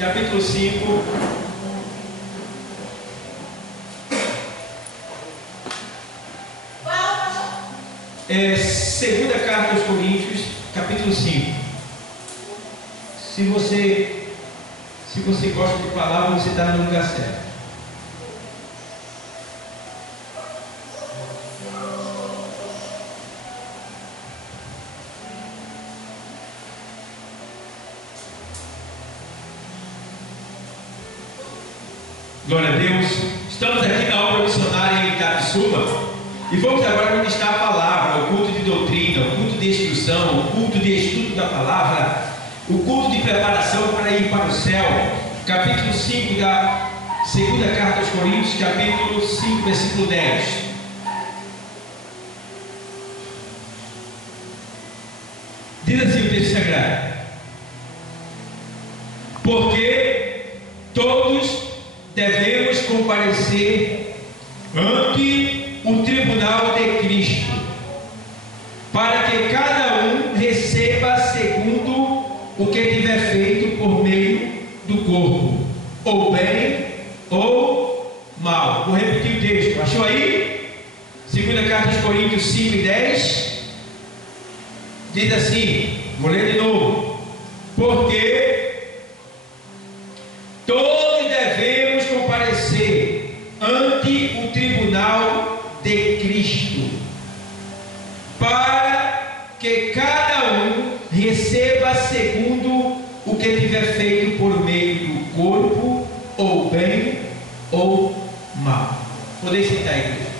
capítulo 5. Segunda carta aos Coríntios, capítulo 5. Se você gosta de palavra, você está no lugar certo. Glória a Deus. Estamos aqui na obra missionária em Itapissuma e vamos agora ministrar a palavra, o culto de doutrina, o culto de instrução, o culto de estudo da palavra, o culto de preparação para ir para o céu. Capítulo 5 da segunda carta aos Coríntios, capítulo 5, versículo 10. Diz assim o texto sagrado: porque todos devemos comparecer ante o tribunal de Cristo, para que cada um receba segundo o que tiver feito por meio do corpo, ou bem ou mal. Vou repetir o texto, achou aí? Segunda carta aos Coríntios 5 e 10 diz assim, vou ler de novo: porque todos devemos comparecer ante o tribunal de Cristo, para que cada um receba segundo o que tiver feito por meio do corpo, ou bem ou mal. Podem sentar aí, igreja.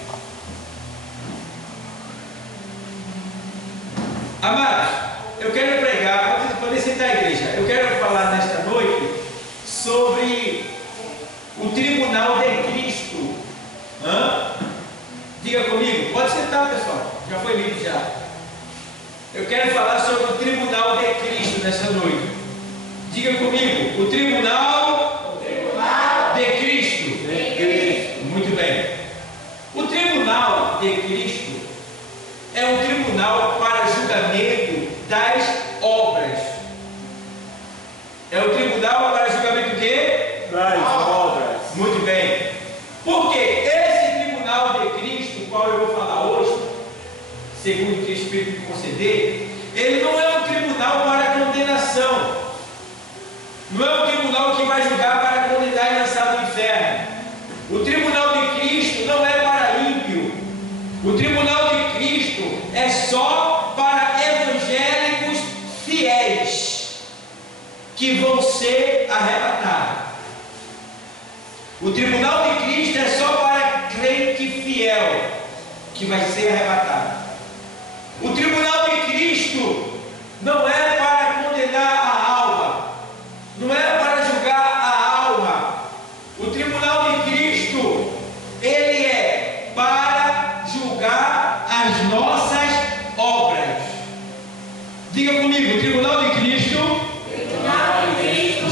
Amados, eu quero pregar, podem sentar, igreja. Eu quero falar nesta noite sobre o tribunal de Cristo. Diga comigo, pode sentar, pessoal, já foi lido já. Eu quero falar sobre o tribunal de Cristo nessa noite. Diga comigo, o tribunal de Cristo. Muito bem. O tribunal de Cristo é um tribunal para julgamento das obras. É o tribunal para julgamento do quê? Das obras. Muito bem. Porque esse tribunal de Cristo, o qual eu vou falar hoje, segundo o que o Espírito me conceder, ele não é um tribunal para condenação. Não é um tribunal que vai julgar para condenar e lançar no inferno. O tribunal de Cristo não é para ímpio. O tribunal de Cristo é só para evangélicos fiéis que vão ser arrebatados. O tribunal de Cristo é só para crente fiel que vai ser arrebatado. O tribunal de Cristo não é para condenar a alma, não é para julgar a alma. O tribunal de Cristo, ele é para julgar as nossas obras. Diga comigo, o tribunal de Cristo,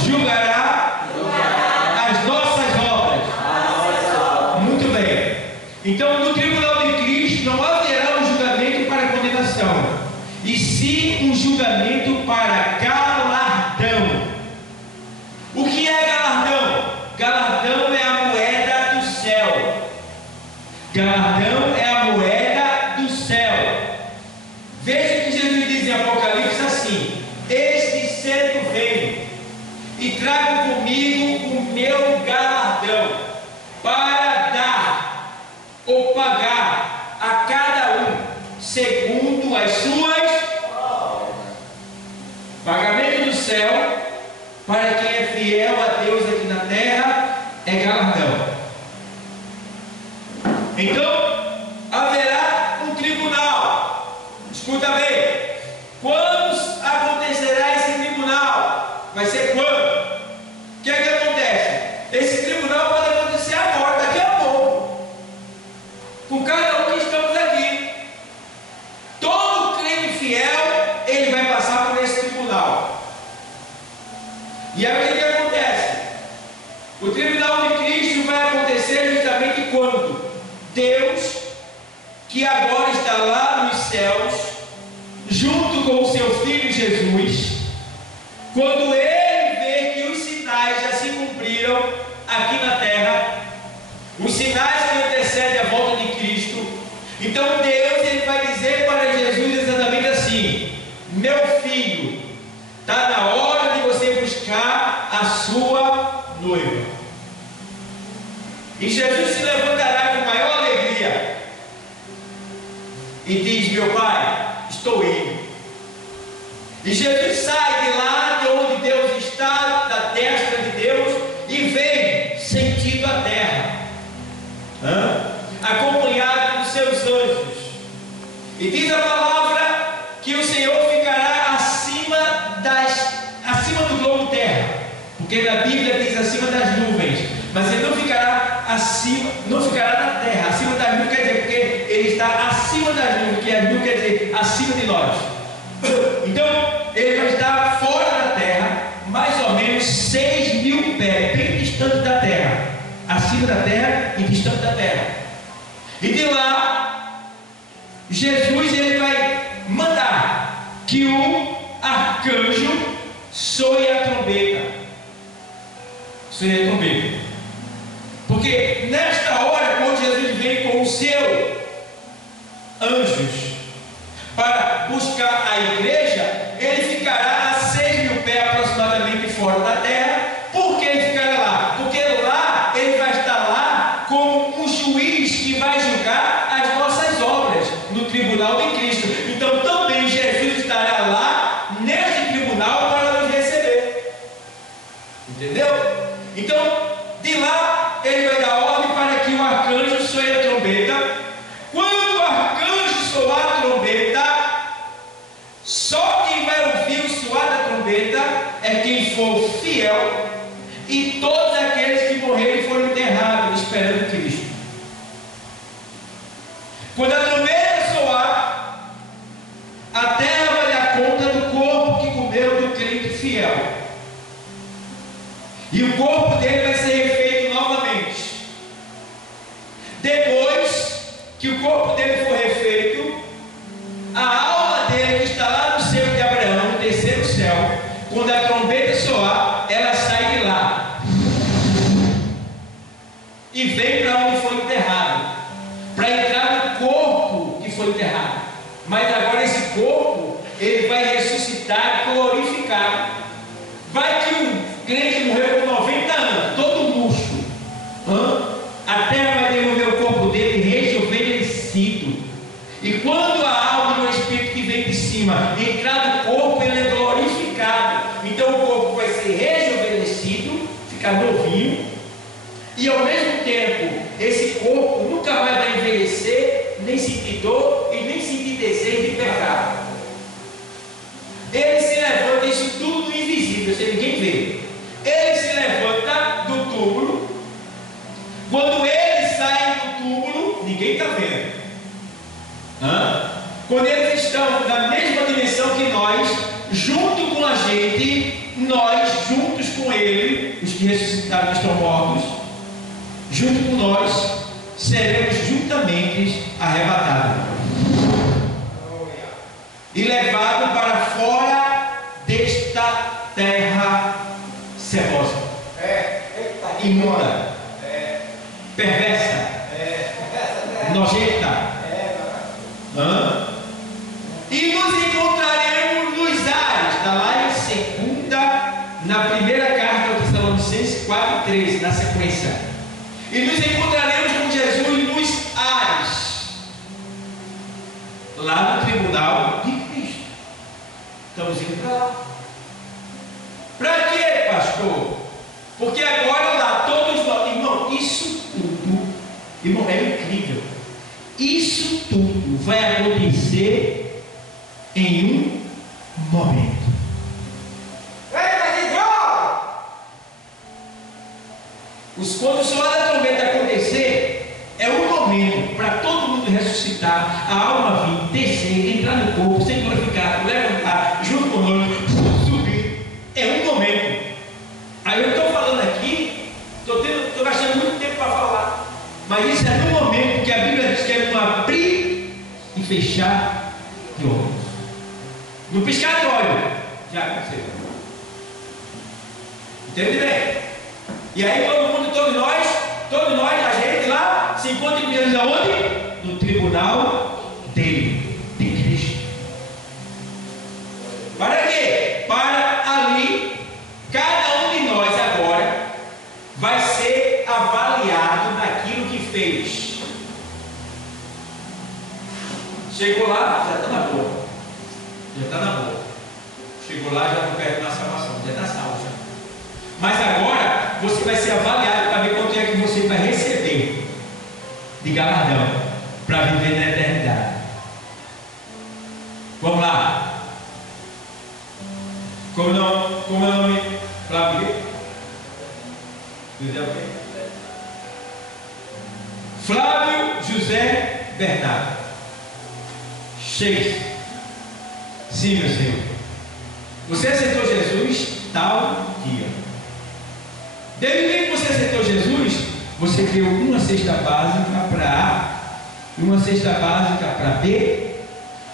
julgará as nossas obras. Muito bem. Então, no tribunal de Cristo não haverá um julgamento para condenação, e sim um julgamento para galardão. O que é galardão? Galardão é a moeda do céu. Galardão é a moeda do céu. Veja que Jesus diz em Apocalipse assim: eis que cedo venho e trago comigo o meu galardão, para dar ou pagar a cada um segundo as suas obras. Pagamento do céu para quem é fiel a Deus aqui na terra é galardão. Então haverá um tribunal. Escuta bem, quando acontecerá esse tribunal? Vai ser quando? O que é que acontece? Esse tribunal pode acontecer agora, daqui a pouco, com cada um que estamos aqui. Todo crente fiel, ele vai passar por esse tribunal. E aí o que acontece? O tribunal de Cristo vai acontecer justamente quando Deus, que agora está lá nos céus, junto com o seu Filho Jesus, quando Ele vê que os sinais Então Deus ele vai dizer para Jesus exatamente assim: meu filho, está na hora de você buscar a sua noiva. E Jesus se levantará com maior alegria e diz: meu pai, estou indo. E Jesus sai de lá de onde Deus está, da destra de Deus, e vem sentido a terra, acompanhado dos seus anjos. E diz a palavra que o Senhor ficará acima do globo terra, porque na Bíblia diz acima das nuvens, mas ele não ficará acima, não ficará na terra. Acima das nuvens quer dizer porque ele está acima das nuvens, que as nuvens quer dizer acima de nós. Então ele vai estar fora da terra, mais ou menos 6.000 pés, bem distante da terra, acima da terra e distante da terra. E de lá Jesus ele vai mandar que o arcanjo soe a trombeta. Soe a trombeta. Porque nesta hora, quando Jesus vem com os seus anjos para buscar a igreja, ele ficará a 6.000 pés aproximadamente fora da terra. Por que ele ficará lá? Porque lá ele vai estar lá como um juiz que vai julgar as nossas obras no tribunal de Cristo. Então também Jesus estará lá nesse tribunal para nos receber. Entendeu? Então de lá ele vai dar ordem para que o arcanjo soe a trombeta. Quando o arcanjo soar a trombeta, só quem vai ouvir o soar da trombeta é quem for fiel e todos aqueles que morreram e foram enterrados esperando Cristo. Quando a trombeta soar, a terra vai dar conta do corpo que comeu do crente fiel, e o corpo dele vai ser refeito novamente. Depois que o corpo dele for refeito, a alma dele que está lá no seio de Abraão, no terceiro céu, quando a trombeta soar, ela sai de lá e vem para onde foi enterrado, para entrar no corpo que foi enterrado. Mas agora esse corpo ele vai ressuscitar glorificado. Vai que o crente morreu com 90 anos, todo murcho, a terra vai devolver o corpo dele rejuvenescido. E quando a alma e o espírito que vem de cima entrar no corpo, ele é glorificado. Então o corpo vai ser rejuvenescido, ficar novinho, e ao mesmo tempo esse corpo nunca mais vai envelhecer, nem sentir dor e nem sentir desejo de pecado. Ele se levanta, isso tudo invisível, sem ninguém ver. Ele se levanta do túmulo. Quando ele sai do túmulo, ninguém está vendo. Quando eles estão na mesma dimensão que nós, junto com a gente, nós juntos com ele, os que ressuscitaram estão mortos, junto com nós seremos juntamente arrebatados e levados para fora desta terra cebosa, imunda, perversa, nojenta. E nos encontraremos nos ares. Está lá em segunda, na primeira carta aos Tessalonicenses 4:13, na sequência. E nos encontraremos com Jesus nos ares, lá no tribunal de Cristo. Estamos indo para lá. Para quê, pastor? Porque agora lá todos nós, irmão, isso tudo, irmão, é incrível. Isso tudo vai acontecer em um momento. Quando o soar da trombeta acontecer, é um momento para todo mundo ressuscitar, a alma vir, descer, entrar no corpo, ser glorificado, levantar, junto conosco, subir. É um momento. Aí eu estou falando aqui, estou gastando muito tempo para falar, mas isso é no momento que a Bíblia diz que é no abrir e fechar de olhos. No piscar de olhos, já aconteceu. Entende bem? E aí todos nós, a gente lá, se encontra com Jesus aonde? No tribunal. tribunal dele, de Cristo. Para quê? Para ali, cada um de nós agora vai ser avaliado naquilo que fez. Chegou lá, já está na boa. Já está na boa. Chegou lá, já não perde na salvação, já está salvo já. Mas agora você vai ser avaliado para ver quanto é que você vai receber de galardão para viver na eternidade. Vamos lá. Como é o nome? Flávio? José o quê? Flávio José Bernardo. Cheio. Sim, meu Senhor. Você aceitou Jesus tal dia. Desde que você aceitou Jesus, você criou uma cesta básica para A e uma cesta básica para B.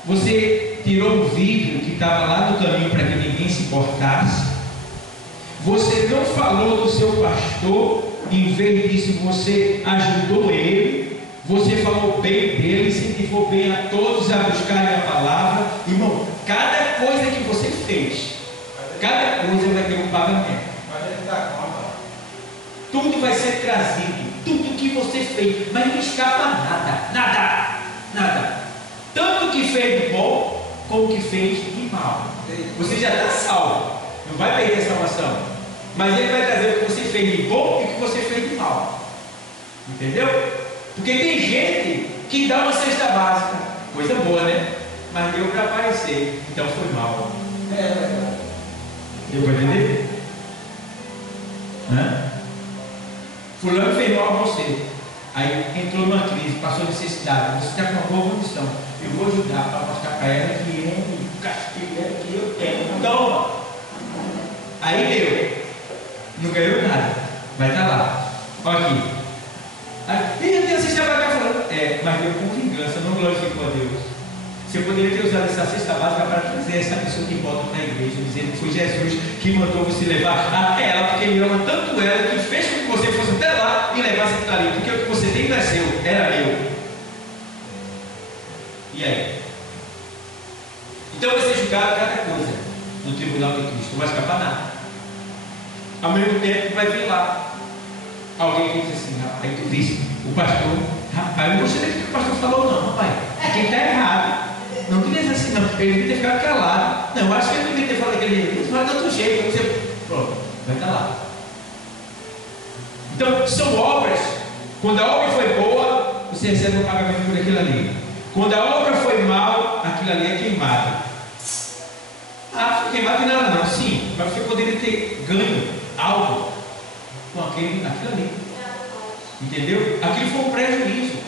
Você tirou o vidro que estava lá no caminho para que ninguém se importasse. Você não falou do seu pastor, em vez disso você ajudou ele. Você falou bem dele, incentivou bem a todos a buscarem a palavra. Irmão, cada coisa que você fez, cada coisa vai ter um pagamento. Tudo vai ser trazido, tudo que você fez, mas não escapa nada. Tanto que fez de bom, como que fez de mal. Você já está salvo, não vai perder a salvação, mas ele vai trazer o que você fez de bom e o que você fez de mal. Entendeu? Porque tem gente que dá uma cesta básica, coisa boa, né? Mas deu para aparecer, então foi mal. Deu para entender? Fulano fez mal a você. Aí entrou numa crise, passou necessidade. Você está com uma boa condição. Eu vou ajudar para mostrar para ela que é o castigo que eu tenho. Toma! Aí deu. Não ganhou nada. Vai estar lá. Olha aqui. Aí, Deus, você já vai estar falando. Mas deu com vingança, não glorificou a Deus. Você poderia ter usado essa cesta básica para trazer essa pessoa que volta para a igreja, dizendo que foi Jesus que mandou você levar até ela, porque ele ama tanto ela que fez com que você fosse até lá e levasse aquilo ali, porque o que você tem não é seu, era meu. E aí? Então vai ser julgado cada coisa no tribunal de Cristo, não vai escapar nada. Ao mesmo tempo vai vir lá alguém que diz assim: rapaz, tu viste o pastor, rapaz, eu não gostei do que o pastor falou, não, rapaz, quem está errado. Não devia ser assim, não. Ele devia ter ficado calado. Não, acho que ele devia ter falado aquele jeito. Ele fala de outro jeito. Você... Pronto, vai estar lá. Então, são obras. Quando a obra foi boa, você recebe um pagamento por aquilo ali. Quando a obra foi mal, aquilo ali é queimado. Foi queimado e nada não. Sim, mas você poderia ter ganho algo com aquilo ali. Entendeu? Aquilo foi um prejuízo.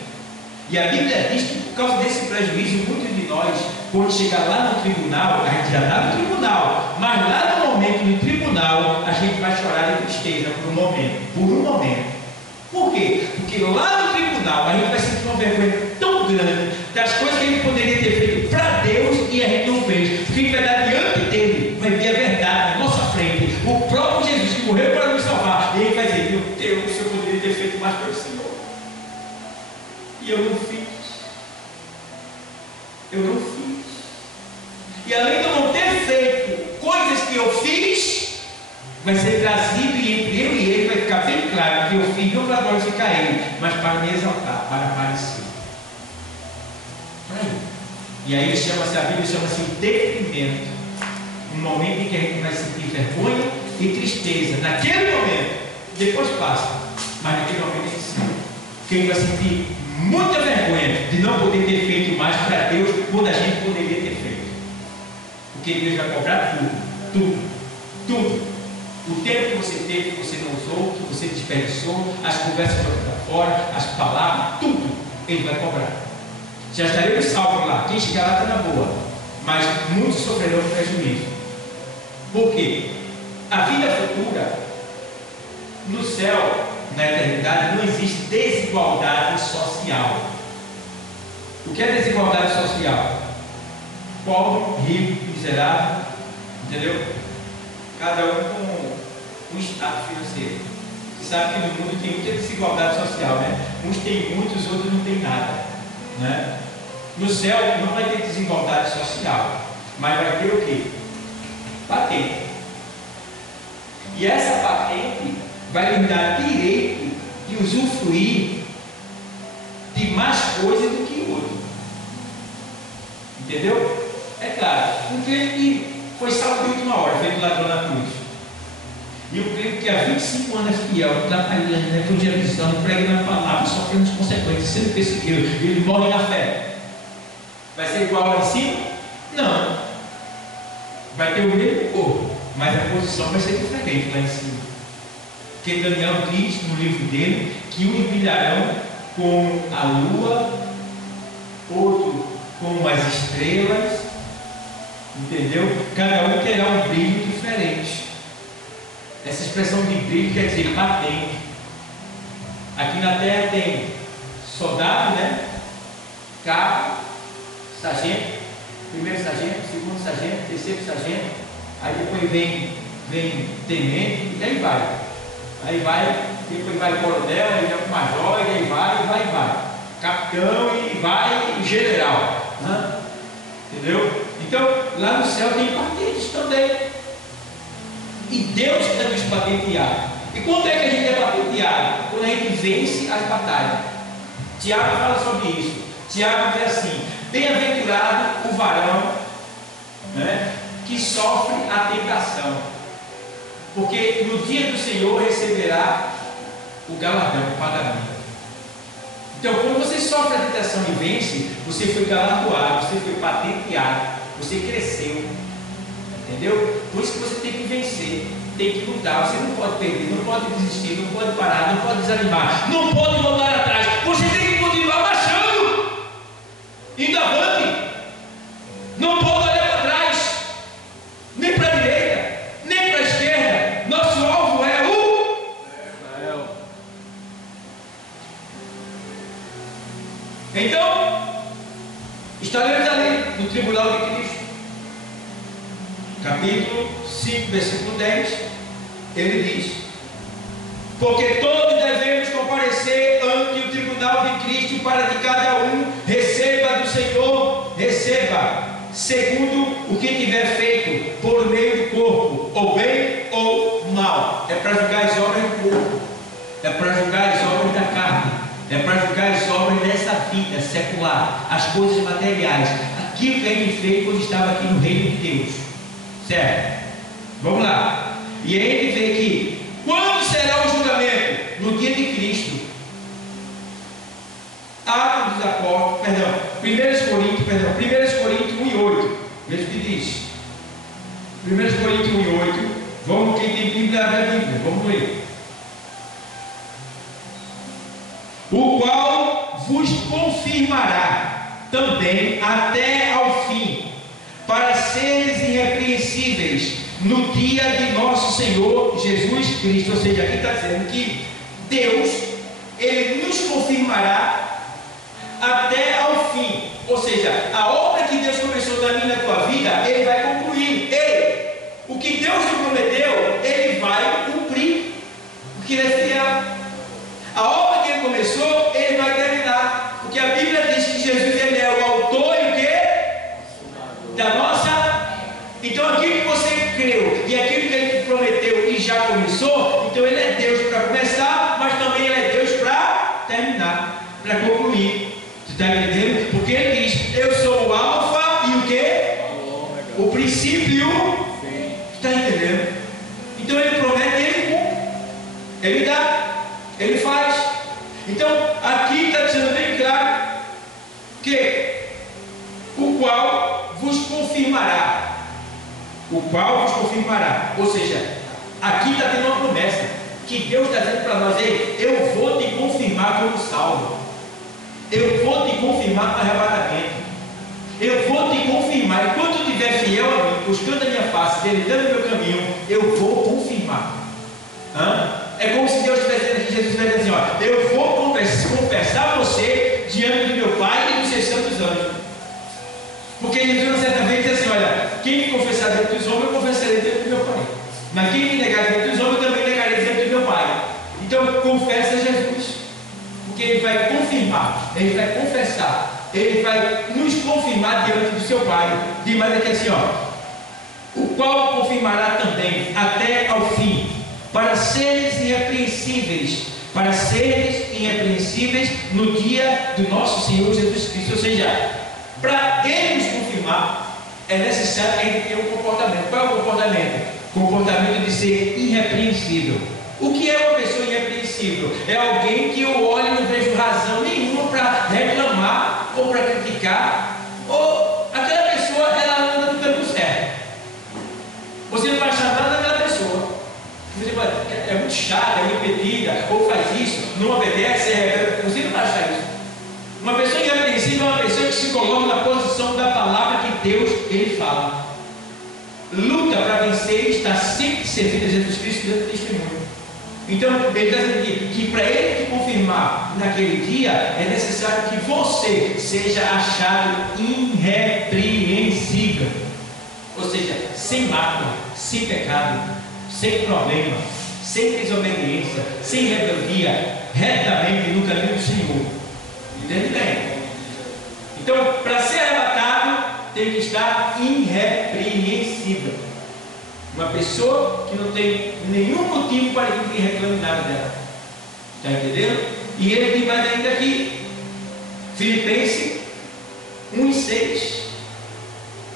E a Bíblia diz que por causa desse prejuízo, muitos de nós, quando chegar lá no tribunal, a gente já está no tribunal, mas lá no momento do tribunal, a gente vai chorar de tristeza por um momento. Por quê? Porque lá no tribunal, a gente vai sentir uma vergonha tão grande das coisas que a gente poderia ter feito para Deus e a gente não fez. Porque a gente vai dar diante dele, vai ver a verdade na nossa frente, o próprio Jesus que morreu para nos salvar, e ele vai dizer: meu Deus, eu poderia ter feito mais pelo Senhor. E eu não fiz. E além de eu não ter feito coisas que eu fiz, vai ser trazido e entre eu e ele vai ficar bem claro que eu fiz não para glorificar ele, mas para me exaltar, para aparecer. E aí a Bíblia chama-se detrimento. Um momento em que a gente vai sentir vergonha e tristeza. Naquele momento, depois passa, mas naquele momento a gente sabe. Quem vai sentir muita vergonha de não poder ter feito mais para Deus quando a gente poderia ter feito. Porque Deus vai cobrar tudo. O tempo que você teve, que você não usou, que você desperdiçou, as conversas para fora, as palavras, tudo, Ele vai cobrar. Já estaremos salvos lá. Quem chegar lá está na boa. Mas muitos sofrerão prejuízo. Por quê? A vida futura, no céu, na eternidade, não existe desigualdade social. O que é desigualdade social? Pobre, rico, miserável, entendeu? Cada um com um status financeiro. Você sabe que no mundo tem muita desigualdade social, né? Uns têm muitos, outros não têm nada. né? No céu não vai ter desigualdade social, mas vai ter o quê? Patente. E essa patente vai lhe dar direito de usufruir de mais coisas do que o outro. Entendeu? É claro, um crente que foi salvo de última hora, feito ladrão na cruz. E o crente que há 25 anos é fiel, trabalhando, evangelizando, pregando a palavra, sofrendo as consequências, sendo perseguido, ele morre na fé. Vai ser igual lá em cima? Não. Vai ter o mesmo corpo, mas a posição vai ser diferente lá em cima. Porque Daniel diz no livro dele que uns brilharão como a lua, outro como as estrelas, entendeu? Cada um terá um brilho diferente. Essa expressão de brilho quer dizer patente. Aqui na terra tem soldado, né? Cabo, sargento, primeiro sargento, segundo sargento, terceiro sargento, aí depois vem tenente, e aí vai. Aí vai, depois vai coronel, aí vai major, e aí vai. Capitão e vai general. Né? Entendeu? Então, lá no céu tem patentes também. E Deus quer nos patentear. E quando é que a gente é patenteado? Quando a gente vence as batalhas. Tiago fala sobre isso. Tiago diz assim: bem-aventurado o varão, né, que sofre a tentação, porque no dia do Senhor receberá o galardão, o pagamento. Então, quando você sofre a tentação e vence, você foi galardoado, você foi patenteado, você cresceu. Entendeu? Por isso que você tem que vencer, tem que lutar. Você não pode perder, não pode desistir, não pode parar, não pode desanimar, não pode voltar atrás. Você tem que continuar marchando, indo avante. Não pode olhar para trás, nem para a direita, nem para a esquerda. Nosso alvo é o Israel. Então, estaremos ali no tribunal de Cristo. Capítulo 5, versículo 10, ele diz: porque todos devemos comparecer ante o tribunal de Cristo, para que cada um receba do Senhor, segundo o que tiver feito por meio do corpo, ou bem ou mal. É para julgar as obras do corpo, é para julgar as obras da carne, é para julgar as obras dessa vida secular, as coisas materiais, aquilo que a gente fez quando estava aqui no reino de Deus. Certo? Vamos lá. E aí ele vê que quando será o julgamento? No dia de Cristo. Atos dos Apóstolos, 1 Coríntios 1 e 8. Veja o que diz. 1 Coríntios 1 e 8. Vamos, quem tem Bíblia, abre a Bíblia. Vamos ler. O qual vos confirmará também até ao fim, para seres irrepreensíveis no dia de nosso Senhor Jesus Cristo. Ou seja, aqui está dizendo que Deus, Ele nos confirmará até ao fim. Ou seja, a obra que Deus começou na minha e na tua vida, Ele vai concluir. O que Deus te prometeu, Ele vai cumprir, porque Ele é fiel. A obra que Ele começou, Ele vai terminar, porque a Bíblia diz que Jesus, Ele é o autor e o quê? Da nossa. Então aquilo que você creu e aquilo que Ele prometeu e já começou, então Ele é Deus para começar, mas também Ele é Deus para terminar, para concluir. Você está entendendo? Porque Ele diz: eu sou o alfa e o quê? O princípio. Está entendendo? Então Ele promete, Ele cumpre, Ele dá, Ele faz. Então aqui está dizendo bem claro que o qual vos confirmará. O qual vos confirmará. Ou seja, aqui está tendo uma promessa que Deus está dizendo para nós: ei, eu vou te confirmar como salvo, eu vou te confirmar para arrebatamento, eu vou te confirmar. Enquanto eu estiver fiel a mim, buscando a minha face, deleitando o meu caminho, eu vou confirmar. É como se Deus estivesse dizendo aqui, Jesus estivesse dizendo assim: ó, eu vou confessar você diante do meu Pai e dos seus santos anjos. Porque Jesus, uma certa vez, disse assim: olha, quem me confessar diante dos homens, eu confessarei diante do meu Pai. Mas quem me negar diante dos homens, eu também negarei diante do meu Pai. Então, confessa Jesus, porque Ele vai confirmar, Ele vai confessar Ele vai nos confirmar diante do seu Pai. De maneira que assim, o qual confirmará também até ao fim, para seres irrepreensíveis, no dia do nosso Senhor Jesus Cristo. Ou seja, para Ele nos confirmar, é necessário que a gente tenha um comportamento. Qual é o comportamento? Comportamento de ser irrepreensível. O que é uma pessoa irrepreensível? É alguém que eu olho e não vejo razão nenhuma para reclamar ou para criticar, ou aquela pessoa ela anda no caminho certo. Você não vai achar nada daquela pessoa. Você vai, é muito chata, é repetida, ou faz isso, não obedece, você não vai achar isso. Uma pessoa irrepreensível é uma pessoa que se coloca na posição da palavra que Deus ele fala. Luta para vencer e está sempre servindo a Jesus Cristo dando testemunho. Então, ele está dizendo que para ele te confirmar naquele dia, é necessário que você seja achado irrepreensível. Ou seja, sem mácula, sem pecado, sem problema, sem desobediência, sem rebeldia, retamente no caminho do Senhor. Entende bem? Então, para ser arrebatado, tem que estar irrepreensível. Uma pessoa que não tem nenhum motivo para que ninguém reclame nada dela. Está entendendo? E ele tem mais ainda aqui, Filipenses 1:6.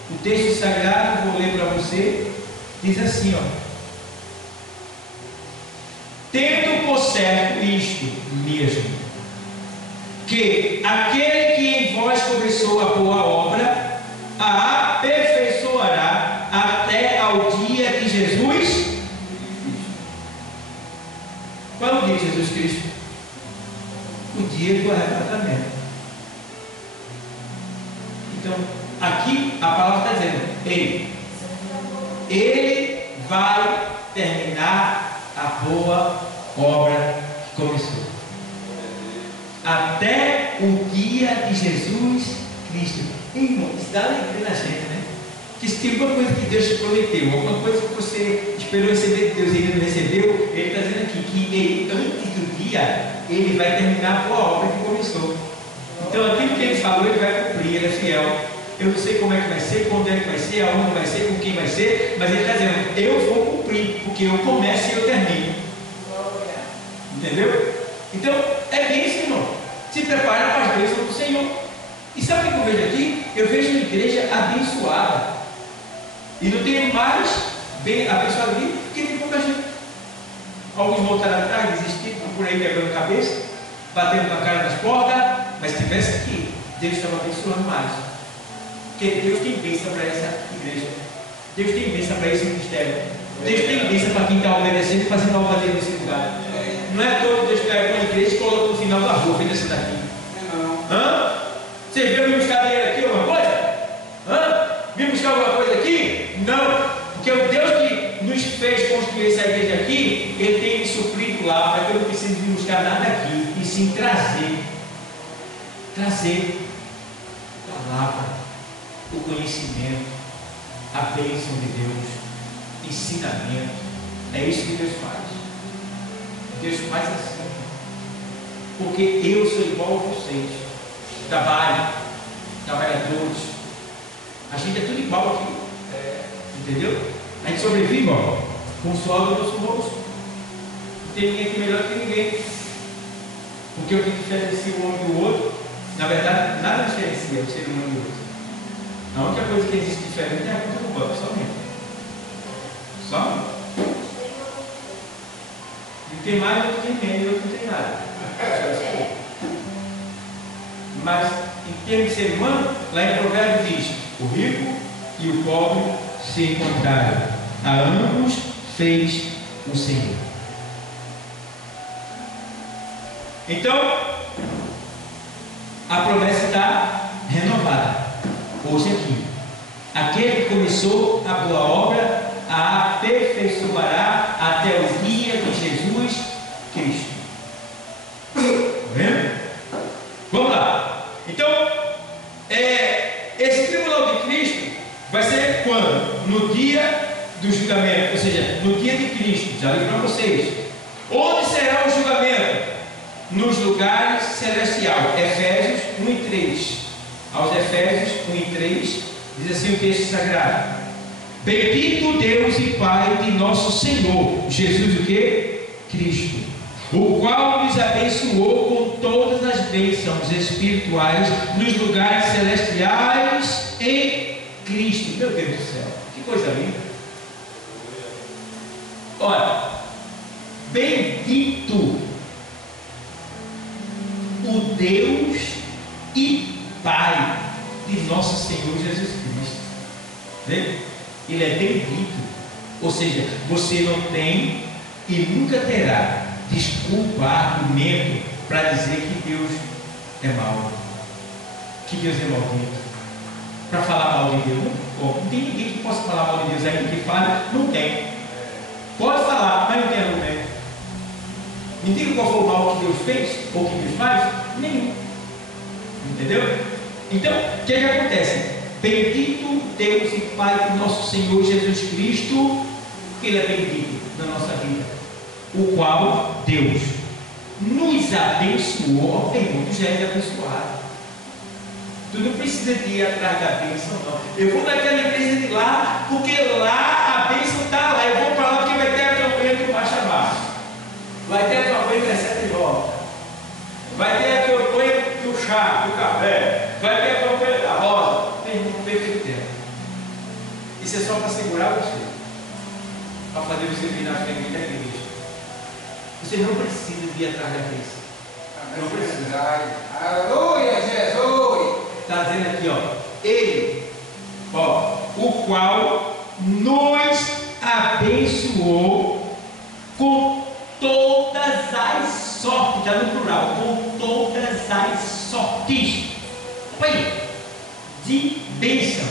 O texto sagrado, vou ler para você, diz assim, tendo por certo isto mesmo, que aquele que em vós começou a boa obra, a aperfeiçoará até ao dia de Jesus. Qual é o dia de Jesus Cristo? O dia do arrebatamento. Então, aqui a palavra está dizendo, ele vai terminar a boa obra que começou. Até o dia de Jesus Cristo. Irmão, isso dá alegria na gente, né? Que se tem alguma coisa que Deus te prometeu, alguma coisa que você esperou receber de Deus e ele não recebeu, ele está dizendo aqui que ele, antes do dia, ele vai terminar a boa obra que começou. Então aquilo que ele falou, ele vai cumprir, ele é fiel. Eu não sei como é que vai ser, quando é que vai ser, aonde vai ser, com quem vai ser, mas ele está dizendo, eu vou cumprir, porque eu começo e eu termino. Entendeu? Então, é bem isso, irmão. Se prepara para as bênçãos do Senhor. E sabe o que eu vejo aqui? Eu vejo uma igreja abençoada. E não tem mais bem abençoado aqui, porque tem pouca gente. Alguns voltaram atrás, desistiram, por aí quebrando cabeça, batendo na cara das portas, mas se tivesse aqui, Deus estava abençoando mais. Porque Deus tem bênção para essa igreja. Deus tem bênção para esse ministério. Deus tem bênção para quem está obedecendo e fazendo a obra dele nesse lugar. Não é todo Deus pega uma igreja e coloca no final da rua, vem essa daqui. Hã? Você veio me buscar dinheiro aqui, alguma coisa? Hã? Vim buscar alguma coisa aqui? Não. Porque o Deus que nos fez construir essa igreja aqui, Ele tem me suprido lá, para que eu não precise vir buscar nada aqui, e sim trazer a palavra, o conhecimento, a bênção de Deus, ensinamento. É isso que Deus faz. Deus faz assim. Porque eu sou igual a vocês. Trabalhadores. A gente é tudo igual aqui. Entendeu? A gente sobrevive, com o suor do nosso rosto. Não tem ninguém aqui melhor que ninguém. Porque o que diferencia o homem do outro, na verdade, nada diferencia o ser humano do outro. A única coisa que existe diferente é a conta do banco, somente. Só. Um tem mais, outro tem menos, outro não tem nada. Mas, em termos de ser humano, lá em Provérbios diz: o rico e o pobre se encontraram, a ambos fez o Senhor. Então, a promessa está renovada. Hoje aqui, aquele que começou a boa obra, a aperfeiçoará até o dia de Jesus Cristo. Está vendo? Vamos lá. Então, esse tribunal de Cristo vai ser quando? No dia do julgamento, ou seja, no dia de Cristo. Já li para vocês. Onde será o julgamento? Nos lugares celestiais. Efésios 1:3. aos Efésios 1:3, diz assim o texto sagrado: bendito Deus e Pai de nosso Senhor Jesus o quê? Cristo, o qual nos abençoou com todas as bênçãos espirituais nos lugares celestiais em Cristo. Meu Deus do céu, que coisa linda! Olha, bendito o Deus e Pai de nosso Senhor Jesus Cristo. Vê? Ele é bendito, ou seja, você não tem e nunca terá desculpa, argumento para dizer que Deus é mau, que Deus é maldito, para falar mal de Deus. Não tem ninguém que possa falar mal de Deus, ainda que fale, não tem. Pode falar, mas não tem argumento. Me diga qual foi o mal que Deus fez ou que Deus faz? Nenhum. Entendeu? Então, o que acontece? Bendito Deus e Pai do nosso Senhor Jesus Cristo, porque Ele é bendito na nossa vida, o qual Deus nos abençoou. Tu já és abençoado. Tu não precisa de ir atrás da bênção, não. Eu vou naquela igreja de lá, porque lá a bênção está lá. Eu vou para lá porque vai ter a campanha do Marcha Baixo, vai ter a campanha do Recebe e Volta, vai ter a campanha do chá, do café, vai ter a campanha da rosa. Não vê o que tem. Isso é só para segurar você, para fazer você vir na frente da igreja. Você não precisa de ir atrás da bênção. Não precisa. Aleluia, Jesus! Está dizendo aqui, ó, Ele, ó, o qual nos abençoou com todas as sortes, já no plural, com todas as sortes. Olha, de bênção,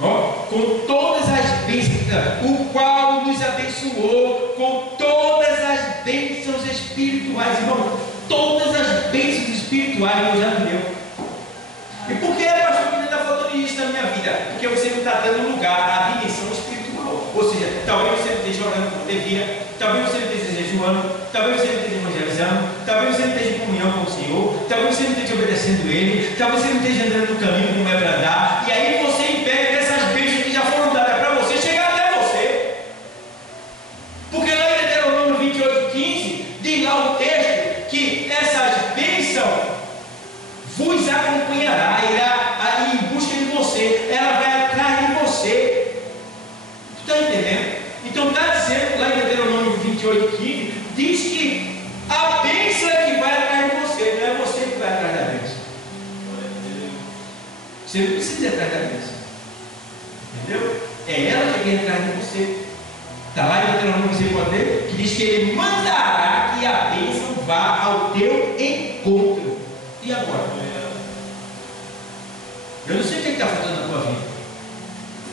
ó, com todas as bênçãos, o qual nos abençoou com todas as bênçãos espirituais, irmão, todas as bênçãos espirituais Deus já me deu. E por que, pastor, que está falando isso na minha vida? Porque você não está dando lugar à dimensão espiritual. Ou seja, talvez você não esteja orando como devia, talvez você não esteja jejuando, talvez você não esteja evangelizando, talvez você não esteja em comunhão com o Senhor, talvez você não esteja obedecendo Ele, talvez você não esteja andando no caminho como é para andar, e aí você impede dessas bênçãos que já foram dadas para você chegar até você. Porque lá em Deuteronômio 28:15 diz lá o texto que essas bênçãos vos acompanhará, irá em busca de você, ela vai atrás de você. Tu está entendendo? Então está dizendo lá em Deuteronômio 28:15, diz que a bênção é que vai atrás de você, não é você que vai atrás da bênção. Você não precisa ir atrás da bênção, entendeu? É ela que vem atrás de você. Está lá em Deuteronômio, você pode ver, que diz que Ele mandará que a bênção vá ao teu encontro. E agora? Eu não sei o que está faltando na tua vida.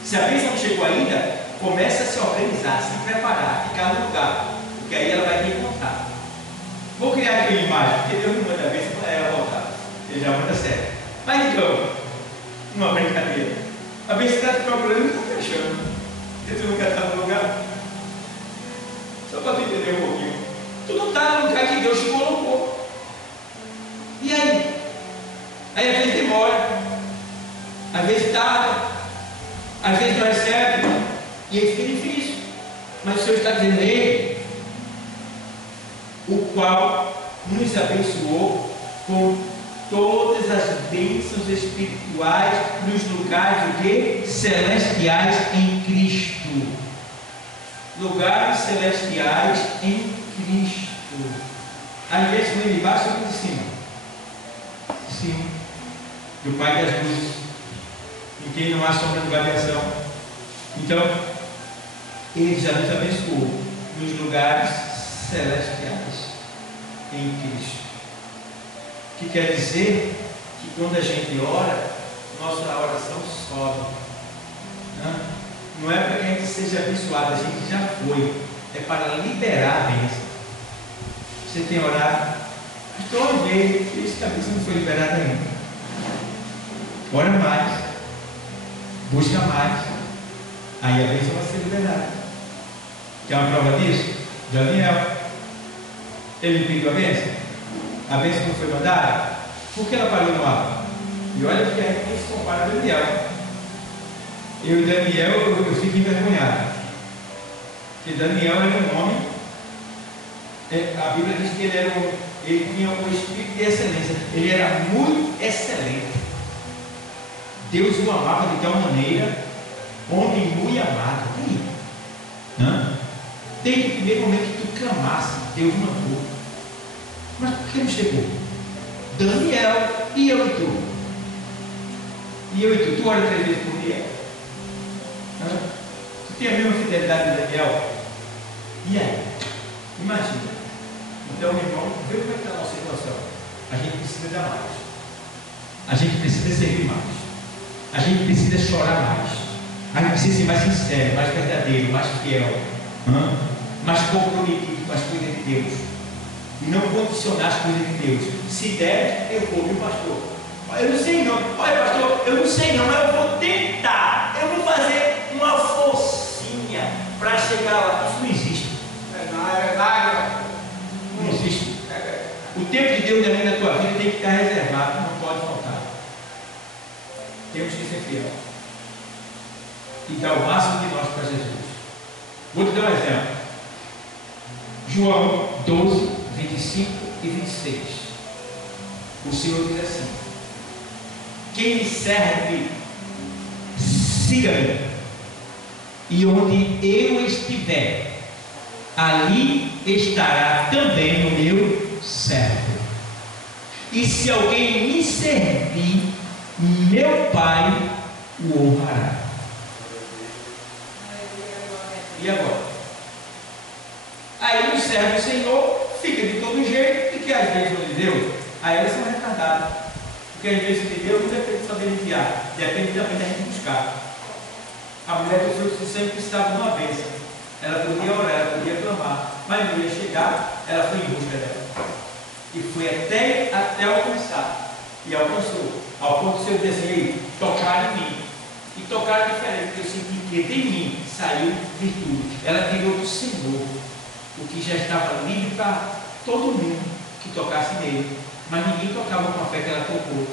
Se a bênção não chegou ainda, começa a se organizar, se preparar, ficar no lugar, porque aí ela vai te encontrar. Vou criar aqui uma imagem, porque Deus não manda a bênção para ela voltar. Ele já manda sério. Mas então, uma brincadeira. A bênção está te procurando e está fechando. Porque tu não quer estar no lugar. Só para tu entender um pouquinho. Tu não está no lugar que Deus te colocou. E aí? Aí às vezes demora, às vezes tarda, às vezes não recebe, e aí fica difícil. Mas o Senhor está dizendo Ele, o qual nos abençoou com todas as bênçãos espirituais nos lugares o quê? Celestiais em Cristo. Lugares celestiais em Cristo. Às vezes vem de baixo ou de cima? Sim, do Pai das luzes, em quem não há sombra de variação. Então, Ele já nos abençoou nos lugares celestiais em Cristo. O que quer dizer que quando a gente ora, nossa oração sobe. Não é para que a gente seja abençoado, a gente já foi. É para liberar a bênção. Você tem orado? Estou a ver que esse cabeça não foi liberado ainda. Ora mais, busca mais, aí a bênção vai ser liberada. Quer uma prova disso? Daniel, ele pediu a bênção não foi mandada, por que ela parou no ar? E olha que a gente se compara a Daniel. Eu e Daniel, eu fico envergonhado. Porque Daniel era um homem, a Bíblia diz que ele tinha um espírito de excelência. Ele era muito excelente. Deus o amava de tal maneira, homem muito amado. Desde o primeiro momento que tu clamasse, Deus mandou. Mas por que não chegou? Daniel, e eu e tu? E eu e tu? Tu ora 3 vezes por dia? Tu tem a mesma fidelidade de Daniel? E aí? Imagina. Então, meu irmão, vê como é que está a nossa situação. A gente precisa dar mais. A gente precisa servir mais. A gente precisa chorar mais. A gente precisa ser mais sincero, mais verdadeiro, mais fiel, mais comprometido com as coisas de Deus. E não condicionar as coisas de Deus. Se der, eu vou, meu pastor. Eu não sei não. Olha, pastor, eu não sei não, mas eu vou tentar. Eu vou fazer uma forcinha para chegar lá. Isso não existe. É verdade. Não existe. O tempo de Deus ali na tua vida tem que estar reservado, não pode faltar. Temos que ser fiel e dar o máximo de nós para Jesus. Vou te dar um exemplo. João 12, 25 e 26. O Senhor diz assim: quem me serve, siga-me, e onde eu estiver, ali estará também o meu servo. E se alguém me servir, meu Pai o honrará. E agora? Aí o servo do Senhor fica de todo jeito, e que às vezes não de Deus, aí elas são retardadas. Porque às vezes de Deus não depende só dele enviar, depende também da gente buscar. A mulher do Senhor sempre precisava de uma bênção. Ela podia orar, ela podia clamar, mas não ia chegar, ela foi em busca dela. E foi até alcançar. E alcançou. Ao ponto de Senhor dizer assim: tocar em mim. E tocar diferente, porque eu senti que de mim saiu virtude. Ela tirou do Senhor o que já estava livre para todo mundo que tocasse nele. Mas ninguém tocava com a fé que ela tocou.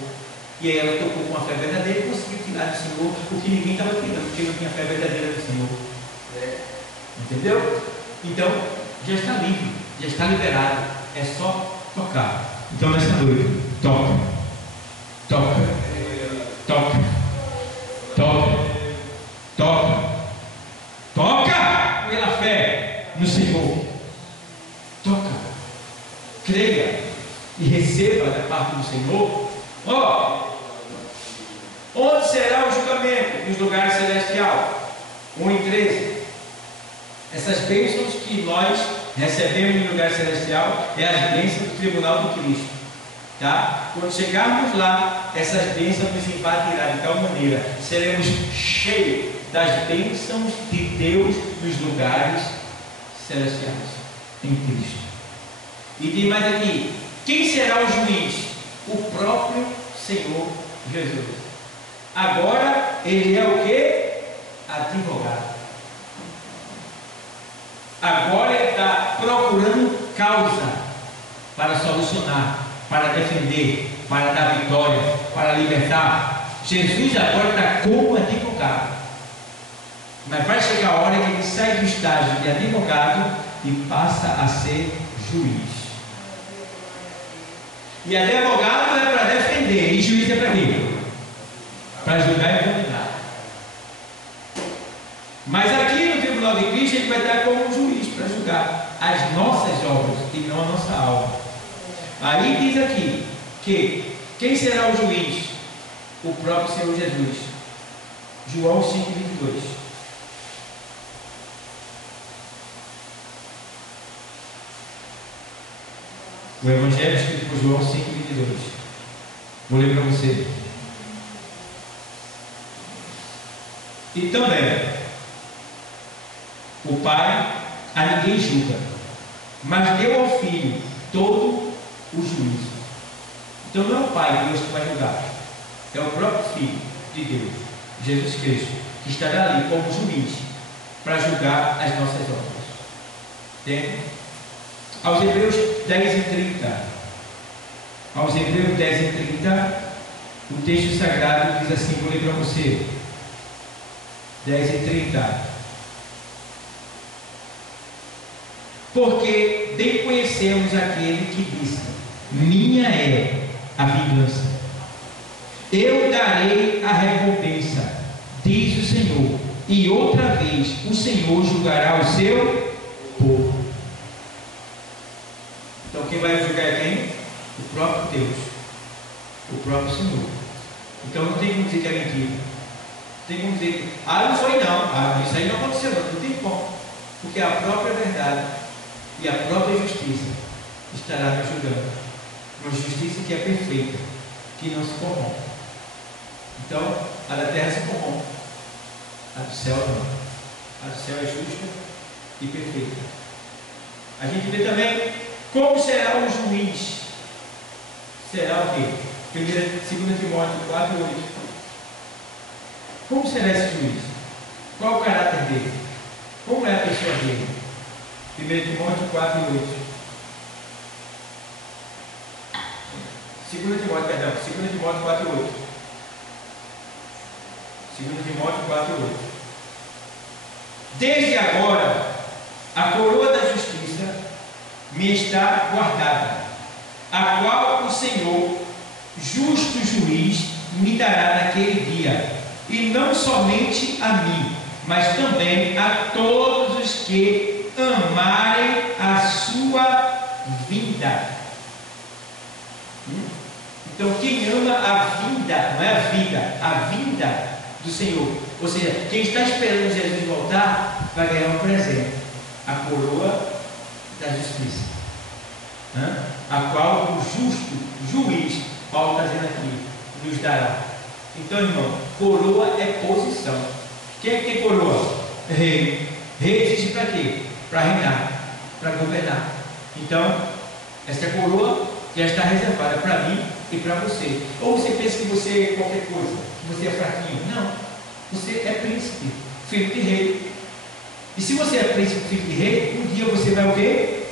E aí ela tocou com a fé verdadeira e conseguiu tirar do Senhor o que ninguém estava tirando, porque não tinha fé verdadeira do Senhor. Entendeu? Então, já está livre, já está liberado. É só tocar. Então, nessa noite, toca, toca, toca, toca, toca, toca pela fé no Senhor. Toca, creia e receba da parte do Senhor. Onde será o julgamento? Nos lugares celestiais. 1 e 13. Essas bênçãos que nós recebemos no lugar celestial é as bênçãos do tribunal do Cristo. Tá? Quando chegarmos lá, essas bênçãos nos invadirão de tal maneira, seremos cheios das bênçãos de Deus nos lugares celestiais em Cristo. E tem mais aqui: quem será o juiz? O próprio Senhor Jesus. Agora ele é o que? Advogado. Agora ele está procurando causa para solucionar, para defender, para dar vitória, para libertar. Jesus agora está como advogado. Mas vai chegar a hora que ele sai do estágio de advogado e passa a ser juiz. E advogado é para defender, e juiz é para quê? Para julgar e condenar. Mas aqui no tribunal de Cristo ele vai estar como juiz para julgar as nossas obras e não a nossa alma. Aí diz aqui que quem será o juiz? O próprio Senhor Jesus. João 5,22. O Evangelho escrito por João 5,22. Vou ler para você. E também, o Pai a ninguém julga, mas deu ao Filho todo o juízo. Então não é o Pai Deus que vai julgar, é o próprio Filho de Deus, Jesus Cristo, que estará ali como juiz para julgar as nossas obras. Entende? Aos Hebreus 10 e 30. Aos Hebreus 10 e 30, O texto sagrado diz assim, vou ler para você, 10:30. Porque bem conhecemos aquele que disse: minha é a vingança, eu darei a recompensa, diz o Senhor. E outra vez o Senhor julgará o seu povo. Então quem vai julgar é quem? O próprio Deus, o próprio Senhor. Então não tem como dizer que é mentira. Não tem como dizer que, não foi não, isso aí não aconteceu não tem como. Porque a própria verdade e a própria justiça estará nos julgando. Uma justiça que é perfeita, que não se corrompe. Então, a da terra se corrompe, a do céu não. A do céu é justa e perfeita. A gente vê também como será o juiz. Será o quê? 2 Timóteo 4:8. Como será esse juiz? Qual o caráter dele? Como é a pessoa dele? 1 Timóteo 4:8. 2 Timóteo 4:8. 2 Timóteo 4:8. Desde agora, a coroa da justiça me está guardada, a qual o Senhor, justo juiz, me dará naquele dia, e não somente a mim, mas também a todos os que amarem a sua vinda. Então, quem ama a vinda, não é a vida, a vinda do Senhor, ou seja, quem está esperando Jesus voltar, vai ganhar um presente, a coroa da justiça, a qual o justo juiz, Paulo está dizendo aqui, nos dará. Então, irmão, coroa é posição. Quem é que tem coroa? Rei. Rei existe para quê? Para reinar, para governar. Então, essa coroa já está reservada para mim e para você. Ou você pensa que você é qualquer coisa, que você é fraquinho? Não, você é príncipe, filho de rei. E se você é príncipe, filho de rei, um dia você vai o quê?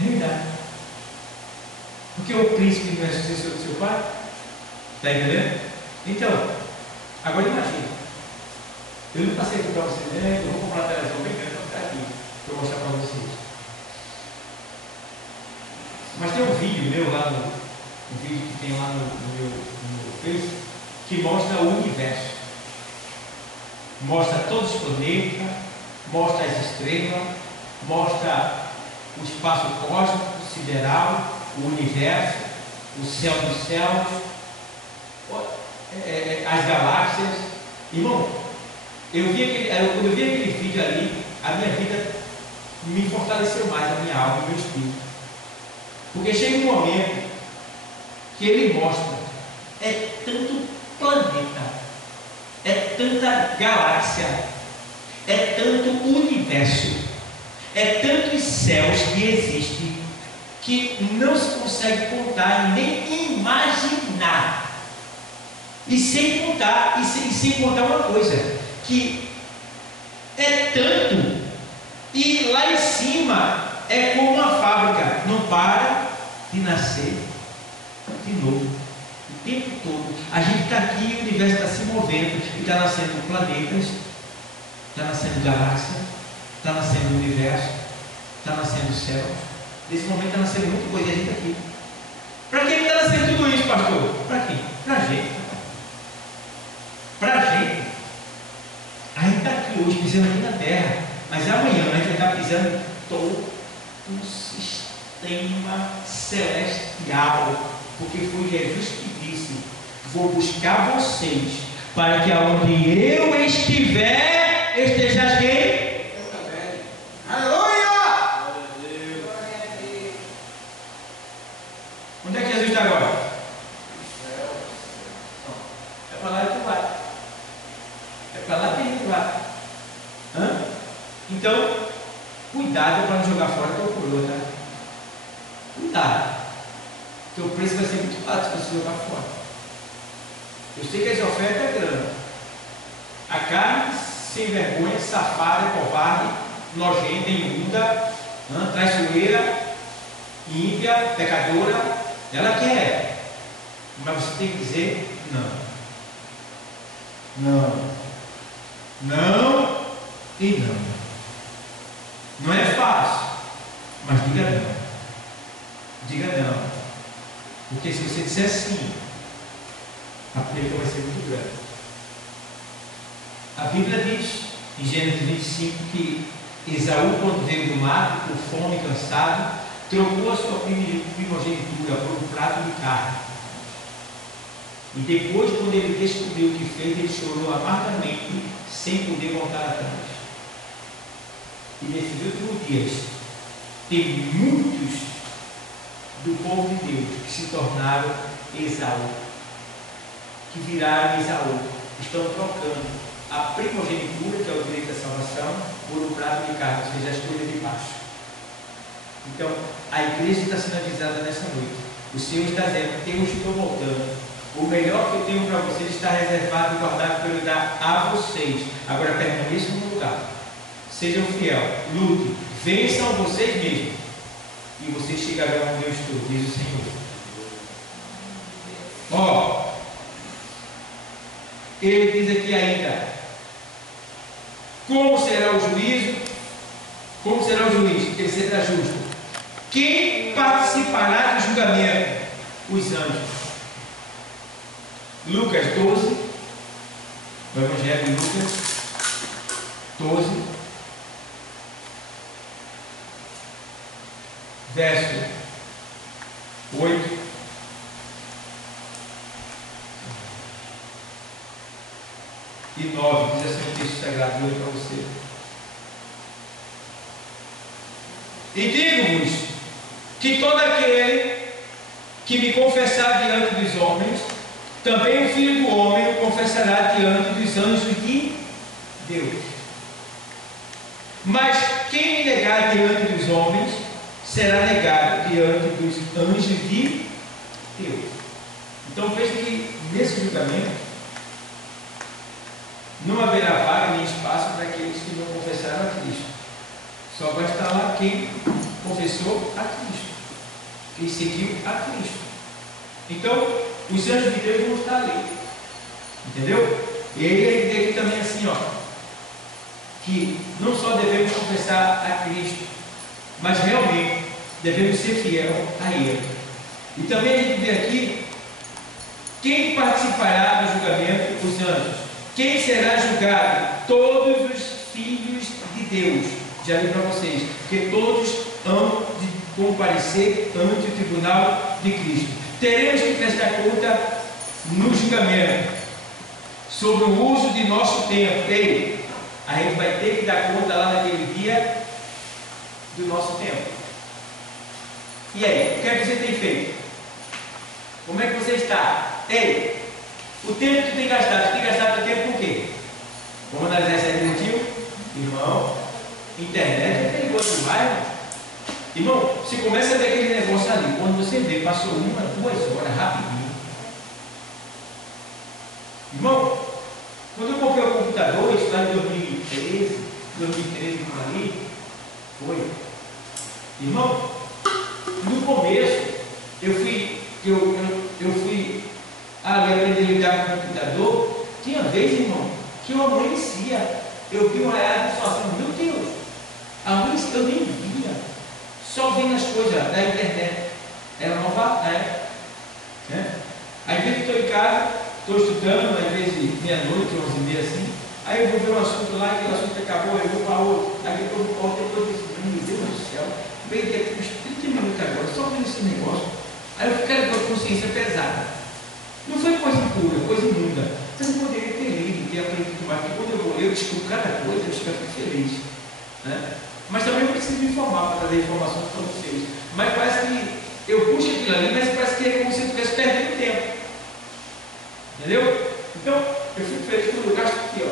Reinar. Porque o príncipe não é sucessor do seu pai? Está entendendo? Então, agora imagine, eu não passei aqui para vocês, né? Eu vou comprar a televisão bem grande para ficar aqui, para eu mostrar para vocês. Mas tem um vídeo meu lá, um vídeo que tem lá no meu Face, que mostra o universo. Mostra todos os planetas, mostra as estrelas, mostra o espaço cósmico, sideral, o universo, o céu dos céus, as galáxias. Irmão, quando eu vi aquele vídeo ali, a minha vida me fortaleceu mais, a minha alma, o meu espírito. Porque chega um momento que ele mostra, é tanto planeta, é tanta galáxia, é tanto universo, é tantos céus que existem, que não se consegue contar nem imaginar. E sem contar uma coisa, que é tanto, e lá em cima é como uma fábrica, não para de nascer de novo, o tempo todo. A gente está aqui e o universo está se movendo, e está nascendo planetas, está nascendo galáxia, está nascendo universo, está nascendo céu. Nesse momento está nascendo muita coisa, e a gente está aqui. Para que está nascendo tudo isso, pastor? Para quê? Para a gente. Para a gente. A gente está aqui hoje pisando aqui na terra, mas amanhã a gente vai estar pisando em todo um sistema celestial, porque foi Jesus que disse: vou buscar vocês, para que aonde eu estiver, estejais quem? Eu também. Aleluia! Onde é que Jesus está agora? É para lá que tu vai. É para lá que a gente vai. Então, cuidado para não jogar fora teu coroa, tá? Cuidado. Teu preço vai ser muito alto se você jogar fora. Eu sei que as ofertas é grande. A carne sem vergonha, safada, covarde, nojenta, imunda, traiçoeira, ímpia, pecadora, ela quer. Mas você tem que dizer não. Não. Não e não. Não é fácil, mas diga não. Diga não. Porque se você disser sim, a perda vai ser muito grande. A Bíblia diz, em Gênesis 25, que Esaú, quando veio do mato, com fome e cansado, trocou a sua primogenitura por um prato de carne. E depois, quando ele descobriu o que fez, ele chorou amargamente, sem poder voltar atrás. E nesses últimos dias, tem muitos do povo de Deus que se tornaram Esaú, que viraram Esaú, estão trocando a primogenitura, que é o direito da salvação, por um prato de carne, ou seja, as coisas de baixo. Então, a igreja está sendo avisada nessa noite. O Senhor está dizendo: eu estou voltando. O melhor que eu tenho para vocês está reservado e guardado para eu dar a vocês. Agora permaneçam no lugar. Sejam fiel, lutem, vençam vocês mesmos. E vocês chegarão onde eu estou, diz o Senhor. Ó, ele diz aqui ainda: como será o juízo? Como será o juízo? Ele será justo. Quem participará do julgamento? Os anjos. Lucas 12, o Evangelho de Lucas 12, verso 8 e 9, diz assim o texto sagrado hoje para você. E digo-vos que todo aquele que me confessar diante dos homens, também o Filho do Homem o confessará diante dos anjos de Deus. Mas quem me negar diante dos homens, será negado diante dos anjos de Deus. Então veja que nesse julgamento não haverá vaga nem espaço para aqueles que não confessaram a Cristo. Só vai estar lá quem confessou a Cristo, quem seguiu a Cristo. Então, os anjos de Deus vão estar ali. Entendeu? E aí ele diz aqui também assim, ó, que não só devemos confessar a Cristo, mas realmente devemos ser fiel a Ele. E também a gente vê aqui quem participará do julgamento, os anjos. Quem será julgado? Todos os filhos de Deus. Já li para vocês, porque todos hão de comparecer ante o tribunal de Cristo. Teremos que prestar conta no julgamento sobre o uso de nosso tempo. Ei, a gente vai ter que dar conta lá naquele dia do nosso tempo. E aí, o que é que você tem feito? Como é que você está? Ei, o tempo que tu tem gastado, teu tempo com o quê? Vamos analisar isso aí direitinho? Irmão, internet é perigoso demais, irmão. Irmão, você começa a ver aquele negócio ali, quando você vê, passou 1, 2 horas, rapidinho. Irmão, quando eu comprei o computador, isso lá em 2013, por ali, foi. Irmão, no começo, eu fui ali aprender a lidar com o computador. Tinha vez, irmão, que eu amanhecia, eu vi uma área só assim, meu Deus, amanhecia, eu nem via, só vendo as coisas da internet. Era nova época, né? Às vezes estou em casa, estou estudando, às vezes meia-noite, 11h30 assim, aí eu vou ver um assunto lá, aquele assunto acabou, eu vou para outro, aí depois eu volto, depois eu disse, meu Deus do céu, bem daqui uns 30 minutos agora, só vendo esse negócio. Aí eu fiquei com a consciência pesada. Não foi coisa pura, coisa imunda. Você não poderia ter lido, ter aprendido mais, porque quando eu vou ler, eu descubro cada coisa, eu fico feliz, né? Mas também eu preciso me informar para trazer informações para vocês. Mas parece que eu puxo aquilo ali, mas parece que é como se eu estivesse perdendo tempo. Entendeu? Então, eu fico feliz quando eu gasto aqui, ó,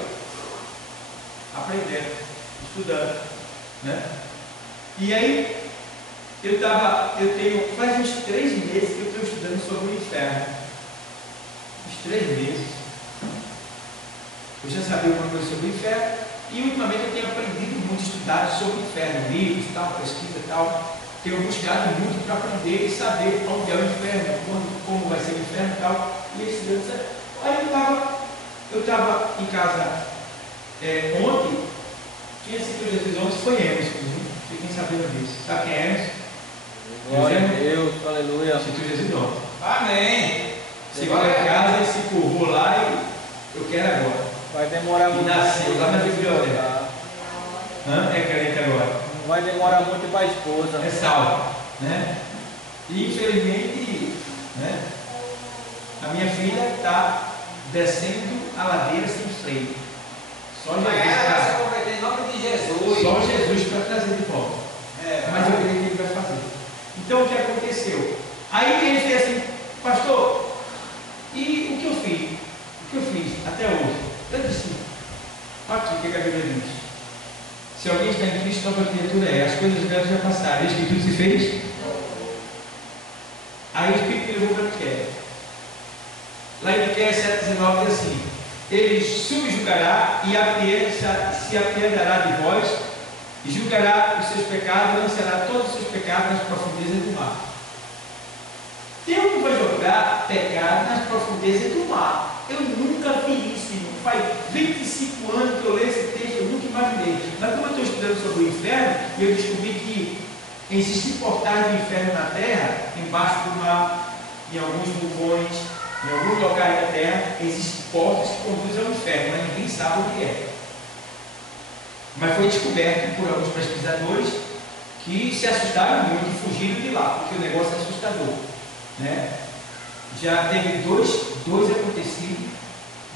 aprendendo, estudando, né? E aí, faz uns 3 meses que eu estou estudando sobre o inferno. Uns 3 meses. Eu já sabia alguma coisa sobre o inferno, e ultimamente eu tenho aprendido muito, estudado sobre o inferno, livros, tal, pesquisa e tal. Tenho buscado muito para aprender e saber onde é o inferno, como vai ser o inferno e tal. E esse ano Aí eu estava em casa ontem, quem assistiu Jesus ontem foi Emerson, fiquem sabendo disso. Sabe quem é Emerson? Glória a Deus, aleluia. Assistiu Jesus ontem. Amém. Chegou em casa e se curvou lá e eu quero agora. Vai demorar E muito. nasceu lá na biblioteca. É crente agora. Não vai demorar muito para a esposa. É salvo, né? E infelizmente, né? A minha filha está descendo a ladeira sem freio. Só Jesus Ela vai se em nome de Jesus. Só Jesus para trazer de volta. Mas eu creio que ele vai fazer. Então o que aconteceu? Aí ele fez assim, pastor, e o que eu fiz? O que eu fiz até hoje? Eu disse, aqui o que a Bíblia diz. Se alguém está em Cristo, nova criatura é. As coisas velhas já passaram. Eis que tudo se fez. Aí o Espírito me levou para Miqueias. Lá em Miqueias 7,19 diz assim: ele subjugará e se apiedará de vós, e julgará os seus pecados, lançará todos os seus pecados nas profundezas do mar. Deus vai jogar pecado nas profundezas do mar. Eu nunca vi isso, irmão. Faz 25 anos que eu leio esse texto, eu nunca imaginei. Mas como eu estou estudando sobre o inferno, eu descobri que existem portais do inferno na terra, embaixo do mar, em alguns vulcões, em alguns locais da terra, existem portas que conduzem ao inferno, mas ninguém sabe o que é. Mas foi descoberto por alguns pesquisadores que se assustaram muito e fugiram de lá, porque o negócio é assustador, né? Já teve dois acontecidos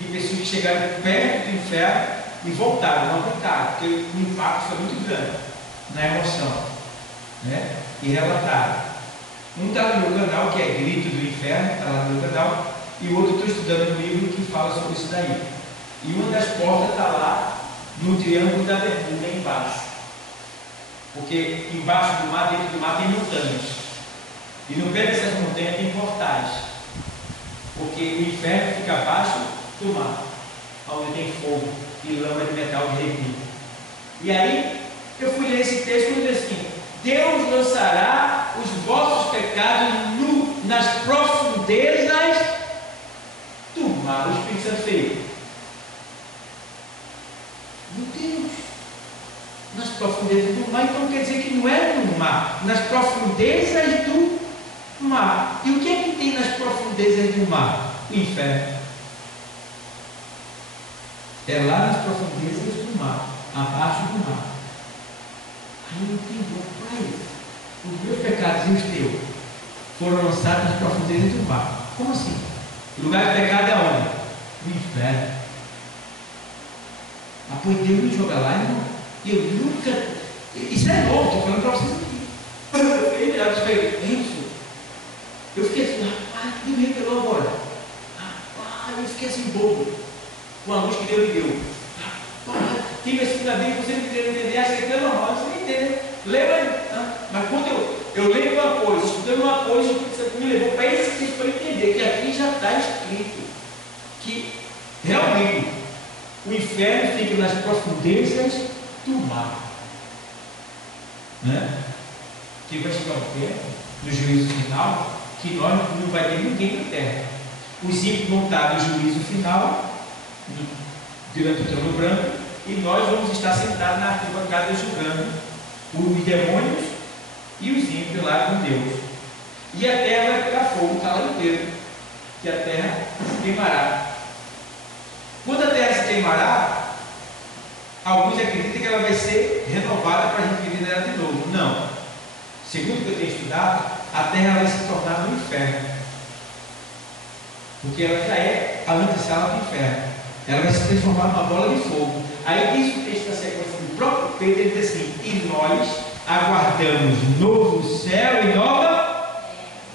de pessoas que chegaram perto do inferno e voltaram, não aguentaram, porque o impacto foi muito grande na emoção, né? E relataram. Um está no meu canal, que é Grito do Inferno, está lá no meu canal, e o outro estou estudando um livro que fala sobre isso daí. E uma das portas está lá no Triângulo da Bermuda, embaixo. Porque embaixo do mar, dentro do mar, tem montanhas. E no pé dessas montanhas tem portais. Porque o inferno fica abaixo do mar, onde tem fogo e lama de metal derretido. E aí, eu fui ler esse texto e disse assim: Deus lançará os vossos pecados nas profundezas do mar. O Espírito Santo fez. Meu Deus! Nas profundezas do mar, então quer dizer que não é no mar, nas profundezas do mar. E o que é que tem nas profundezas do mar? O inferno. É lá nas profundezas do mar, abaixo do mar. Aí eu entendi, pai, os meus pecados e os teus foram lançados nas profundezas do mar. Como assim? O lugar de pecado é onde? No inferno. Ah, pois Deus me joga lá, irmão. E eu nunca. Isso é novo, estou falando para vocês aqui. Eu fiquei melhor, eu fiquei assim, rapaz, que Deus me revelou agora. Rapaz, eu fiquei assim bobo com a luz que Deus me deu. Rapaz, fica assim na Bíblia, você não entender, acha que é normal, você não entende. Lembra? Mas quando eu leio uma coisa, estudando uma coisa, você me levou para esse texto para entender que aqui já está escrito que realmente o inferno fica nas profundezas do mar, né? Que vai chegar um tempo no juízo final que nós não vai ter ninguém na terra. Os ímpios vão estar no juízo final, durante o trono branco, e nós vamos estar sentados na arquibancada julgando os demônios e os ímpios lá com Deus. E a terra vai pegar fogo, está lá inteiro, que a terra se queimará. Quando a terra se queimará, alguns acreditam que ela vai ser renovada para a gente viver nela de novo. Não. Segundo o que eu tenho estudado, a terra vai se tornar um inferno. Porque ela já é a antessala do inferno. Ela vai se transformar numa bola de fogo. Aí diz o texto da sequência do próprio Pedro, ele diz assim: e nós aguardamos novo céu e nova.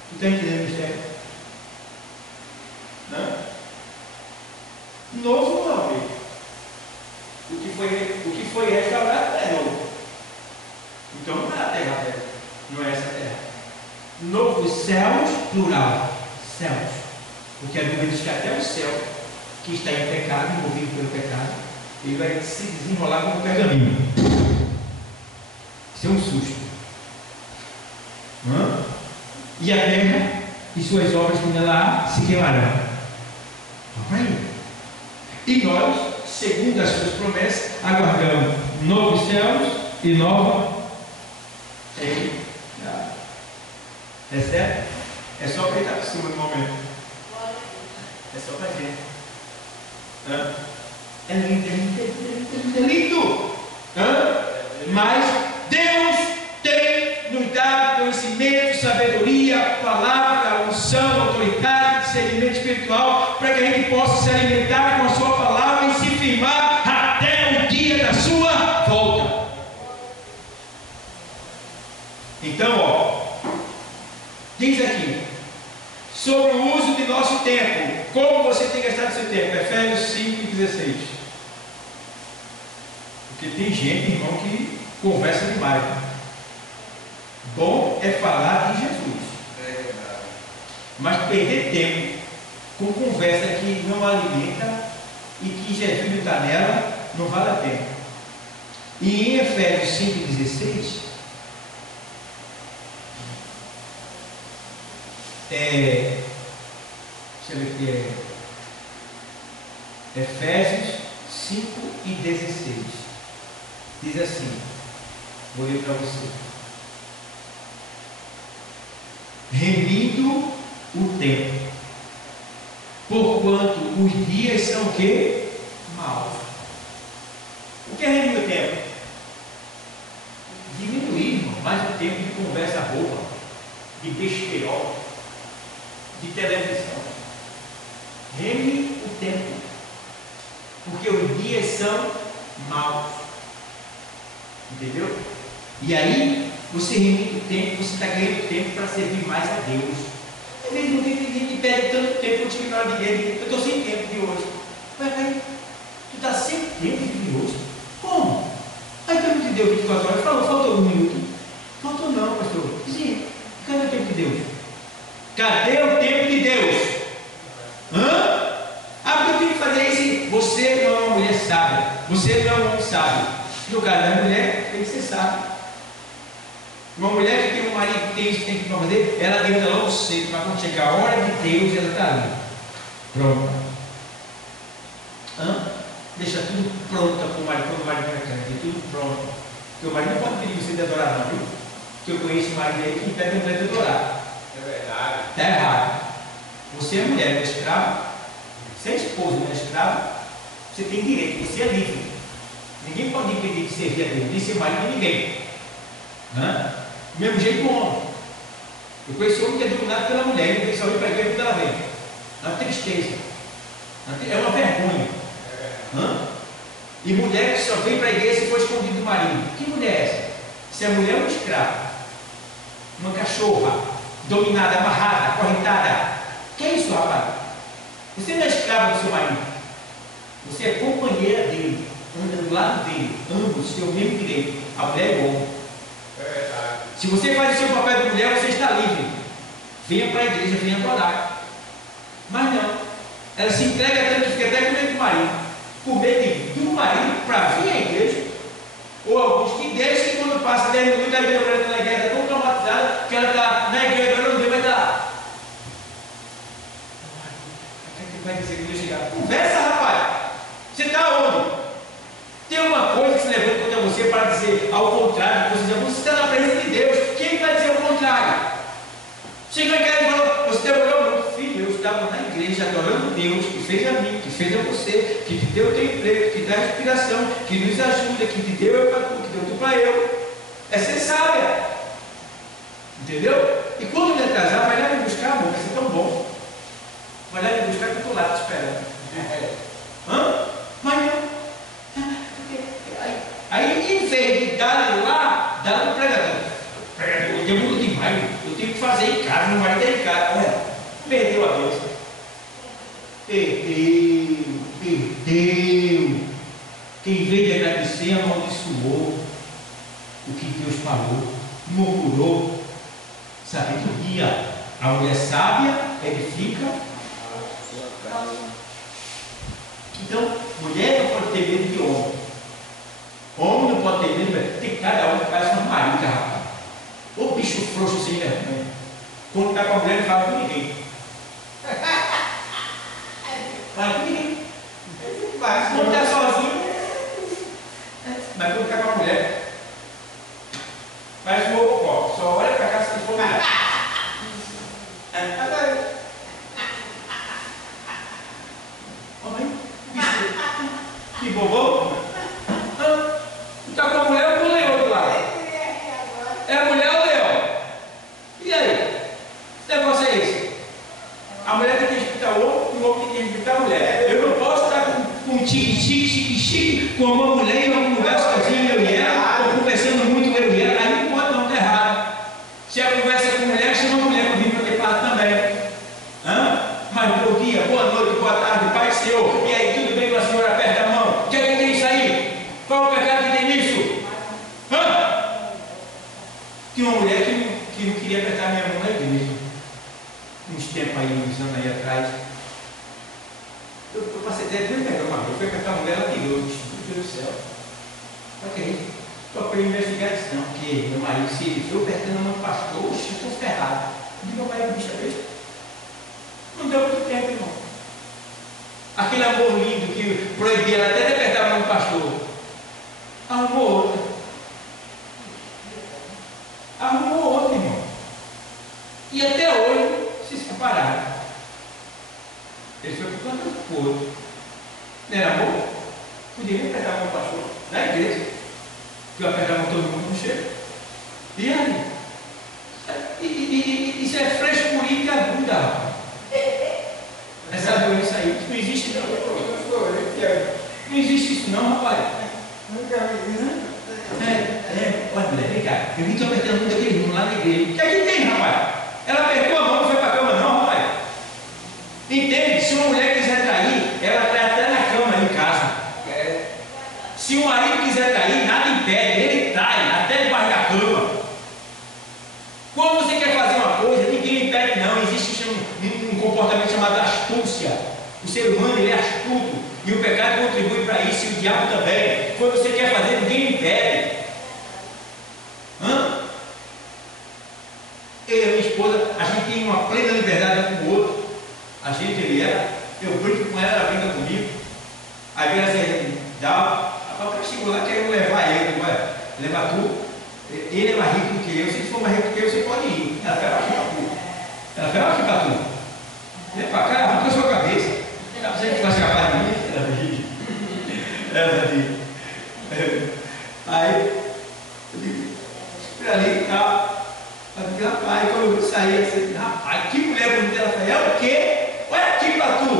Tu está entendendo o céu? Não? Novo não, filho. O que foi restaurado é novo. Então não é a terra velha, não é essa terra. Novos céus, plural, céus. Porque a Bíblia diz que até o céu que está em pecado, envolvido pelo pecado, ele vai se desenrolar como um pergaminho. Isso é um susto. E a terra e suas obras que nela há se queimarão. Amém? E nós, segundo as suas promessas, aguardamos novos céus e nova terra. É certo? É só para ele estar por cima no momento. É só para a gente. É lindo, é lindo, é lindo, é lindo. Mas Deus tem nos dado conhecimento, sabedoria, palavra, unção, autoridade, discernimento espiritual, para que a gente possa se alimentar com a sua palavra e se firmar até o dia da sua volta. Então, diz aqui sobre o uso de nosso tempo. Como você tem gastado seu tempo? Efésios 5:16. Porque tem gente, irmão, que conversa demais. Bom é falar de Jesus. Mas perder tempo com conversa que não alimenta e que Jesus não está nela, não vale a pena. E em Efésios 5:16, deixa eu ver o que é. Efésios 5:16 diz assim, vou ler para você: remindo o tempo, porquanto os dias são o quê? Maus. O que é remir o tempo? Diminuir, irmão, mais o tempo de conversa boba, de besteirol, de televisão. Reme o tempo, porque os dias são maus. Entendeu? E aí, você remite o tempo, você está ganhando tempo para servir mais a Deus. Às vezes não tem gente que perde tanto tempo no escritório de igreja. Eu estou sem tempo de hoje. Mas aí, tu está sem tempo de hoje? Como? Aí Deus te deu 24 horas, faltou algum minuto. Faltou não, pastor. Sim, cadê o tempo de Deus? Cadê o tempo de Deus? Porque eu tenho que fazer isso. Você não é uma mulher sábia. Você não é um homem sábio. No caso da mulher, tem que ser sábio. Uma mulher que tem um marido que tem isso, tem que fazer, ela entra logo cedo, para quando chegar a hora de Deus, ela está ali. Pronto. Deixa tudo pronto para o marido, quando o marido vai cantar, tudo pronto. Porque o marido não pode pedir você de adorar, não, viu? Porque eu conheço um marido aí que pede um de adorar. É verdade. Está errado. Você é mulher, não é escravo. Você é esposa, não é escravo. Você tem direito, você é livre. Ninguém pode impedir de servir a Deus, nem ser marido de ninguém. Do mesmo jeito que o homem. Eu conheço homem que é dominado pela mulher, ele vem só ir para a igreja quando ela vem. É uma tristeza. É uma vergonha. E mulher que só vem para a igreja se for escondido do marido. Que mulher é essa? Se a mulher é um escravo, uma cachorra, dominada, amarrada, acorrentada. Que é isso, rapaz? Você não é escravo do seu marido. Você é companheira dele. Anda do lado dele. Ambos têm o mesmo direito. A mulher é igual. Se você faz o seu papel de mulher, você está livre. Venha para a igreja, venha adorar. Mas não. Ela se entrega tanto que fica até com medo do marido. Por medo do marido para vir à igreja. Ou alguns que deixam que quando passa 10 minutos, a igreja na igreja está tão traumatizada que ela está na igreja, agora não vai estar. O que vai dizer quando eu chegar? Conversa, rapaz. Você está onde? Tem uma coisa que se levanta contra você para dizer ao contrário. Você está na presença de Deus. Quem vai dizer o contrário? Chegou em casa e falou: você demorou muito, filho. Eu estava na igreja adorando Deus, que fez a mim, que fez a você, que te deu o teu emprego, que te dá respiração, que nos ajuda, que te deu eu para tu, que deu tu para eu. É ser sábia. Entendeu? E quando me atrasar, vai lá me buscar, amor, vai ser tão bom. Vai lá me buscar que eu estou lá te esperando. Mas não. Aí, em vez de dar lá, dá no pregador. O pregador demorou demais. Eu tenho que fazer em casa, não vai ter em casa. Olha, perdeu a bênção. Perdeu. Que em vez de agradecer, amaldiçoou o que Deus falou, murmurou. Sabedoria. A mulher sábia edifica. Então, mulher não pode ter medo de homem. Homem não pode ter medo, tem cada um que parece uma marica, rapaz. Ô bicho frouxo sem vergonha. Quando está com a mulher, não fala com ninguém. Mas ninguém. Quando está sozinho, mas quando está com a mulher, faz um ovo, só olha para cá se for mulher. Que bobão! Está com a mulher ou com o leão do lado? É a mulher ou o leão? E aí? Que negócio é esse? A mulher tem que respeitar o homem e o homem tem que respeitar a mulher. Eu não posso estar com um tique-tique com uma mulher e uma conversa sozinho, eu e ela, ou conversando muito eu e ela, aí não pode não, está errado. Se a conversa é com mulher, chama a mulher para vir para aquele lado também. Mas bom dia, boa noite, boa tarde, Pai Senhor. E aí, tudo bem com a senhora? Aperta a mão. O que é que tem isso aí? Qual o pecado que tem nisso? Tinha uma mulher que não queria apertar minha mão na igreja. Uns tempos aí, uns anos aí atrás. Eu passei até dois negócios, uma vez. Eu fui apertar a mulher, ela tirou. Eu disse, meu Deus do céu. Ok. Só para investigar isso, não. Porque meu marido se eu apertando a mão do pastor, oxe, eu estou ferrado. Eu digo, meu pai, bicho, é mesmo? Não deu muito tempo, irmão. Aquele amor lindo que proibia ela até de apertar a mão do pastor. Arrumou outra. Arrumou outra, irmão. E até hoje se separaram. Ele foi por conta do outro. Não era amor? Podia nem apertar a mão do pastor. Na igreja. Que eu apertar a mão todo mundo não chega. E aí? Isso é frescurinha da bunda, rapaz. Essa doença aí, não existe não. Não existe isso não, rapaz. Nunca vi, né? Olha, mulher, vem cá. Eu vi tu apertando a mão daquele menino lá na igreja. O que é que tem, rapaz? Ela apertou a mão, não foi para a cama não, rapaz. Entende? Se uma mulher quiser trair, ela trai até na cama, em casa. Se o marido quiser trair, nada impede, ele trai até debaixo da cama. Quando você quer fazer uma coisa, ninguém impede não. Existe um comportamento chamado astúcia. O ser humano ele é astuto. E o pecado contribui para isso, e o diabo também. Quando você quer fazer, ninguém impede. Eu e a minha esposa, a gente tem uma plena liberdade um com o outro. A gente, ele era, eu brinco com ela, ela brinca comigo. Às vezes assim, dá. O cara chegou lá querendo levar ele, levar tu. Ele é mais rico do que eu, se ele for mais rico do que eu, você pode ir. Ela vai aqui para tu. Ela vai aqui para tu. Vem para cá, arranca a sua cabeça. Você que vai escapar de mim? Ela diz. Aí, eu digo, espera ali e tal. Eu digo, rapaz, quando eu saí, assim, rapaz, que mulher bonita. Ela falou, é o quê? Olha aqui para tu.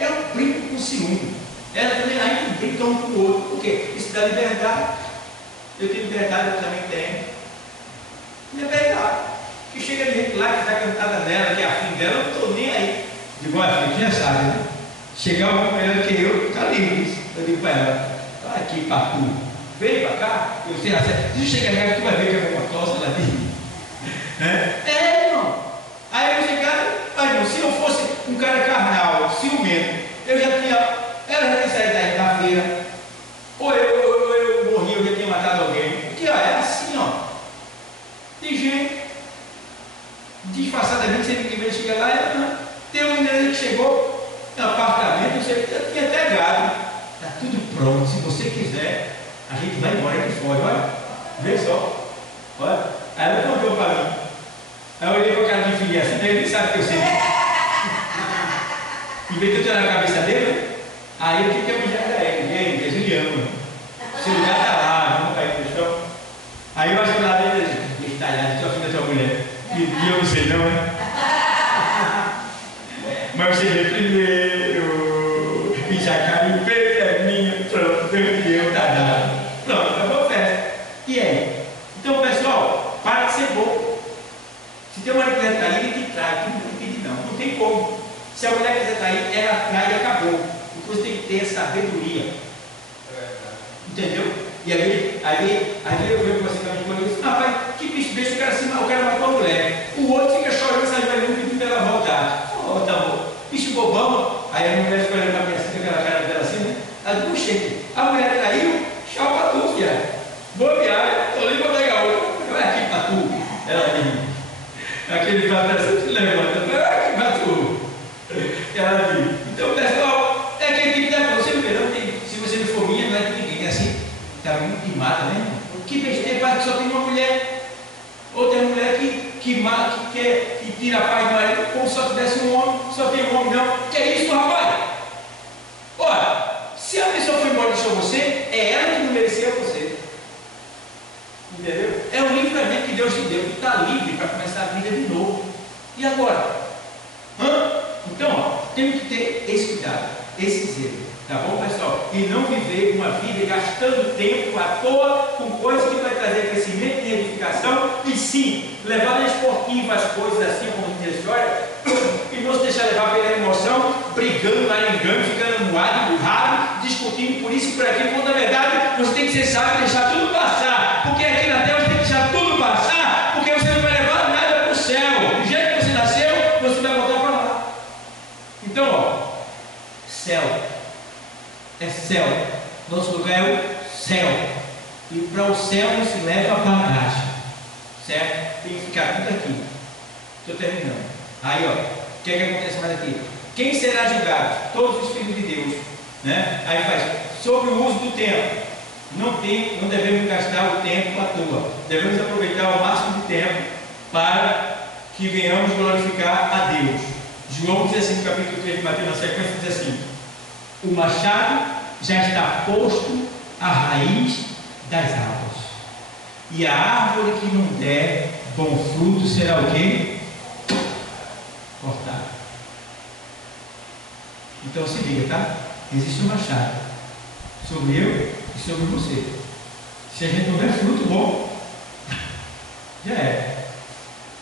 Eu brinco com ciúme. Ela também, a gente brinca um com o outro. Por quê? Isso dá liberdade. Eu tenho liberdade, eu também tenho. Liberdade. Que chega de gente lá que está cantada nela, que é afim dela, eu não estou nem aí. Digo, olha, filho, já sabe, né? Chegar um melhor que eu, está livre. Eu digo para ela, olha aqui, papu, vem para cá, eu sei, se você chegar em casa, tu vai ver que eu vou com a tosse lá dentro. Irmão. Aí eu chegar, mas irmão, se eu fosse um cara carnal, ciumento, ela já tinha saído da feira, ou eu morri, eu já tinha matado alguém. Porque é assim, ó. Tem gente, disfarçadamente, sempre que vem chegar lá, tem uma menina que chegou no apartamento, não sei, tinha até gado. Está tudo pronto, se você quiser, a gente vai embora aqui fora, olha. Vê só. Olha. Aí ela contou para mim. Aí eu olhei com a cara de filha assim, ele sabe que eu sei. Em vez de eu ter na cabeça dele, aí eu fiquei avisando a ele, Jesus lhe ama. O seu lugar está lá, não cair no chão. Aí eu acho que lá dentro ele está lá, estou afim da tua mulher. E eu não sei não, né? Mas você vê primeiro, e já caiu, é minha, pronto, eu, tá dado. Pronto, acabou a festa. E aí? Então, pessoal, para de ser bobo. Se tem uma mulher que quiser trair, ele te trai, não tem como. Se a mulher quiser trair, ela trai e acabou. Então você tem que ter sabedoria. Entendeu? E aí eu vejo você também quando eu disse, rapaz, que bicho besta, o cara matou a mulher. O outro fica chorando, sai velhinho pedindo para ela voltar. Oh, tá bom. Bicho bobão. Aí a mulher ficou olhando para mim assim, com aquela cara dela assim, né? Ela disse, puxa, a mulher traiu, tchau para tu, filha. Boa viagem, tô ali para pegar outra. Vai aqui para tu. Ela diz, aquele patrão se levanta, vai aqui para tu. Ela diz, ir na paz do marido, como se só tivesse um homem, só tem um homem não. Que é isso, rapaz? Ora, se a pessoa foi embora e deixou você, é ela que não merecia você. Entendeu? É um livramento que Deus te deu, que está livre para começar a vida de novo. E agora? Então, ó, temos que ter esse cuidado, esse zelo. Tá bom, pessoal? E não viver uma vida gastando tempo à toa com coisas que vai trazer crescimento e edificação, e sim, levar na esportiva as coisas assim como diz a história, e não se deixar levar pela emoção, brigando, arengando, ficando moado, burrado, discutindo por isso e por aquilo, quando na verdade você tem que ser sábio e deixar tudo passar, porque aqui na terra você tem que deixar tudo passar, porque você não vai levar nada para o céu. Do jeito que você nasceu, você vai voltar para lá. Então, ó, céu. É céu, nosso lugar é o céu, e para o céu não se leva bagagem, certo? Tem que ficar tudo aqui. Estou terminando. Aí, ó, o que é que acontece mais aqui? Quem será julgado? Todos os filhos de Deus, né? Aí faz sobre o uso do tempo. Não devemos gastar o tempo à toa. Devemos aproveitar o máximo de tempo para que venhamos glorificar a Deus. João diz assim no capítulo 3 de Mateus, na sequência, diz assim: o machado já está posto à raiz das árvores, e a árvore que não der bom fruto será o quê? Cortada. Então se liga, tá? Existe um machado sobre eu e sobre você. Se a gente não der fruto bom, já é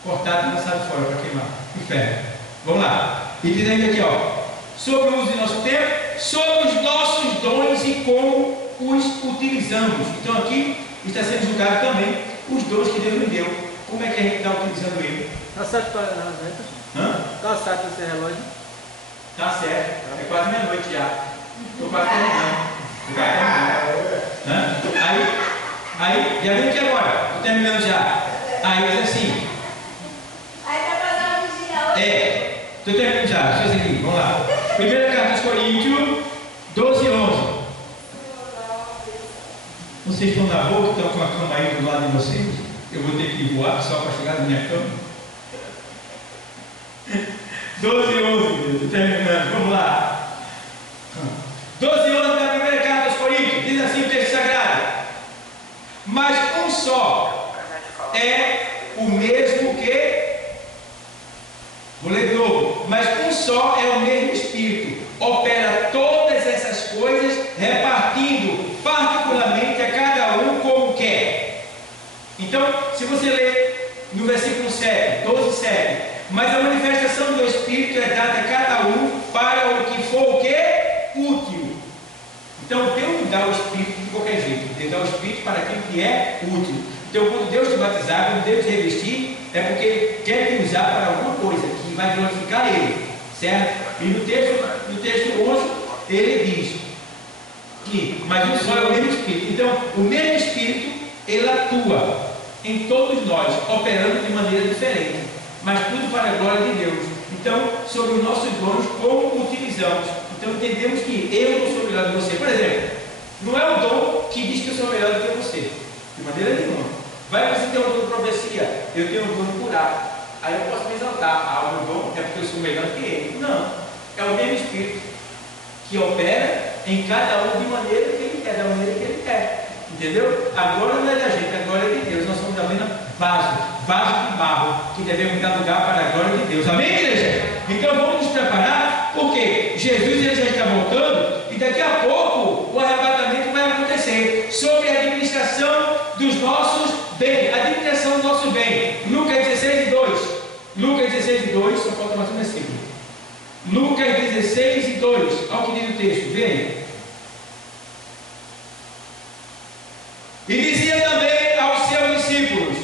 cortado e lançado fora para queimar. Inferno. Vamos lá. E diz ainda aqui, ó, sobre o uso do nosso tempo, sobre os nossos dons e como os utilizamos. Então aqui está sendo julgado também os dons que Deus nos deu. Como é que a gente está utilizando ele? Está certo para as ventas? Está certo esse relógio? Está certo. É quase meia-noite já. Estou quase terminando. Aí, já vem aqui agora. Estou terminando já. Aí diz assim. Aí vai passar um dia hoje. Estou terminando já. Deixa eu seguir. Vamos lá. Primeira carta aos Coríntios 12, 11. Vocês estão na boca, estão com a cama aí do lado de vocês? Eu vou ter que voar só para chegar na minha cama. 12, 11, estou terminando. Vamos lá. 12, 11 da primeira carta aos Coríntios. Diz assim o texto sagrado: mas um só é o mesmo que... Vou ler de novo. Mas um só é o mesmo Espírito, opera todas essas coisas, repartindo particularmente a cada um como quer. Então, se você ler no versículo 7, 12, 7, mas a manifestação do Espírito é dada a cada um para o que for o que? Útil. Então, Deus não dá o Espírito de qualquer jeito. Deus dá o Espírito para aquilo que é útil. Então, quando Deus te batizar, quando Deus te revestir, é porque Ele quer te usar para alguma coisa que vai glorificar Ele, certo? E no texto 11, Ele diz que, mas um só é o mesmo Espírito. Então, o mesmo Espírito, Ele atua em todos nós, operando de maneira diferente, mas tudo para a glória de Deus. Então, sobre os nossos dons, como utilizamos. Então, entendemos que eu não sou melhor do que você. Por exemplo, não é o dom que diz que eu sou melhor do que você, de maneira nenhuma. Vai você ter um dom de profecia, eu tenho um dom de curar. Aí eu posso me exaltar, o meu dom é porque eu sou melhor que ele. Não, é o mesmo Espírito que opera em cada um de maneira que ele quer, da maneira que ele quer. Entendeu? A glória não é da gente, a glória é de Deus. Nós somos apenas vaso de barro, que devemos dar lugar para a glória de Deus. Amém, igreja? Então vamos nos preparar, porque Jesus ele já está voltando e daqui a pouco o arrebatamento vai acontecer sobre a administração dos nossos bens, a administração do nosso bem. Lucas 16 e 2. Lucas 16 e 2, só falta mais um versículo. Lucas 16 e 2. Olha o que diz o texto, vê aí. E dizia também aos seus discípulos: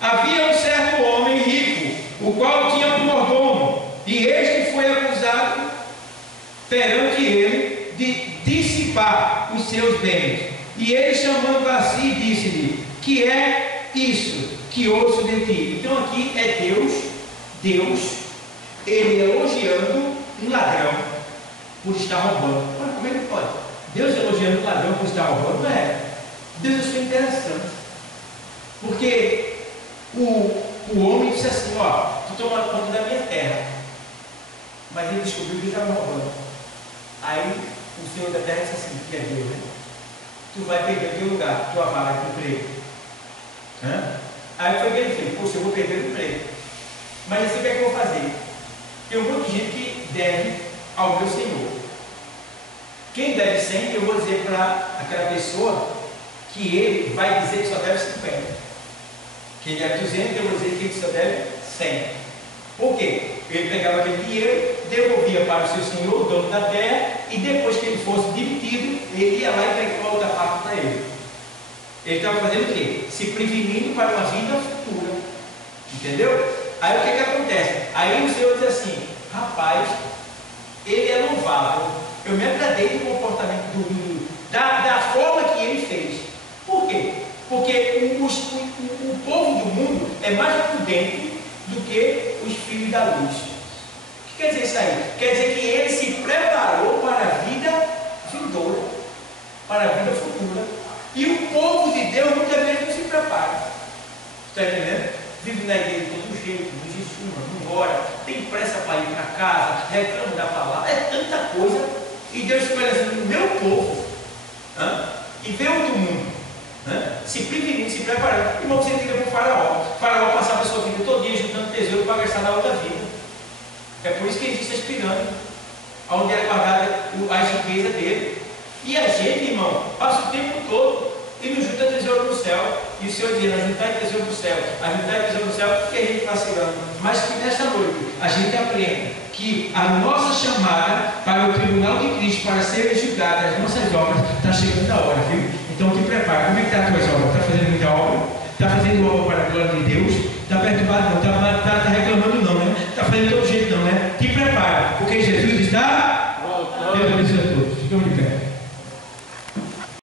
havia um certo homem rico, o qual tinha um mordomo, e este foi acusado perante ele de dissipar os seus bens. E ele, chamando a si, disse-lhe: que é isso que ouço de ti? Então aqui é Deus, ele elogiando um ladrão por estar roubando. Olha, como é que pode? Deus elogiando um ladrão por estar roubando? Não é? Deus achou interessante, porque o homem disse assim: ó, tomando conta da minha terra. Mas ele descobriu que ele estava roubando. Aí o Senhor da terra disse assim, que é Deus, né? Tu vai perder o teu lugar, tua vaga de emprego. Aí foi que ele fez, poxa, eu vou perder o emprego. Mas assim, o que é que eu vou fazer? Tem um monte de gente que deve ao meu Senhor. Quem deve 100, eu vou dizer para aquela pessoa que ele vai dizer que só deve 50. Quem deve 200, eu vou dizer que ele só deve 100. Por quê? Ele pegava aquele dinheiro, devolvia para o seu senhor, o dono da terra, e depois que ele fosse demitido, ele ia lá e pegava a outra parte para ele. Ele estava fazendo o quê? Se prevenindo para uma vida futura. Entendeu? Aí o que acontece? Aí o Senhor diz assim, rapaz, ele é louvável. Eu me agradei do comportamento da forma que ele fez. Por quê? Porque o povo do mundo é mais prudente do que os filhos da luz. O que quer dizer isso aí? Quer dizer que ele se preparou para a vida vindoura, para a vida futura. E o povo de Deus muitas vezes não se prepara. Está entendendo? Vive na igreja de todo jeito, não jejuma, não ora, tem pressa para ir para casa, reclama da palavra, é tanta coisa. E Deus fica olhando o meu povo e vê o do mundo se prevenindo, se preparando. Irmão, você liga para o faraó. O faraó passava a sua vida todo dia juntando tesouro para gastar na outra vida. É por isso que existe as pirâmides, onde era guardada as riquezas dele. E a gente, irmão, passa o tempo todo e não junta tesouro no céu. E o Senhor diz, ajuntai tesouro no céu, ajuntai tesouro no céu, porque a gente está segurando. Mas que nesta noite a gente aprenda que a nossa chamada para o tribunal de Cristo, para serem julgadas as nossas obras, está chegando a hora, viu? Então te prepara. Como é que está a tua obra? Está fazendo muita obra? Está fazendo obra para a glória de Deus? Está perturbado? Não? Está reclamando não, né? Está fazendo todo jeito.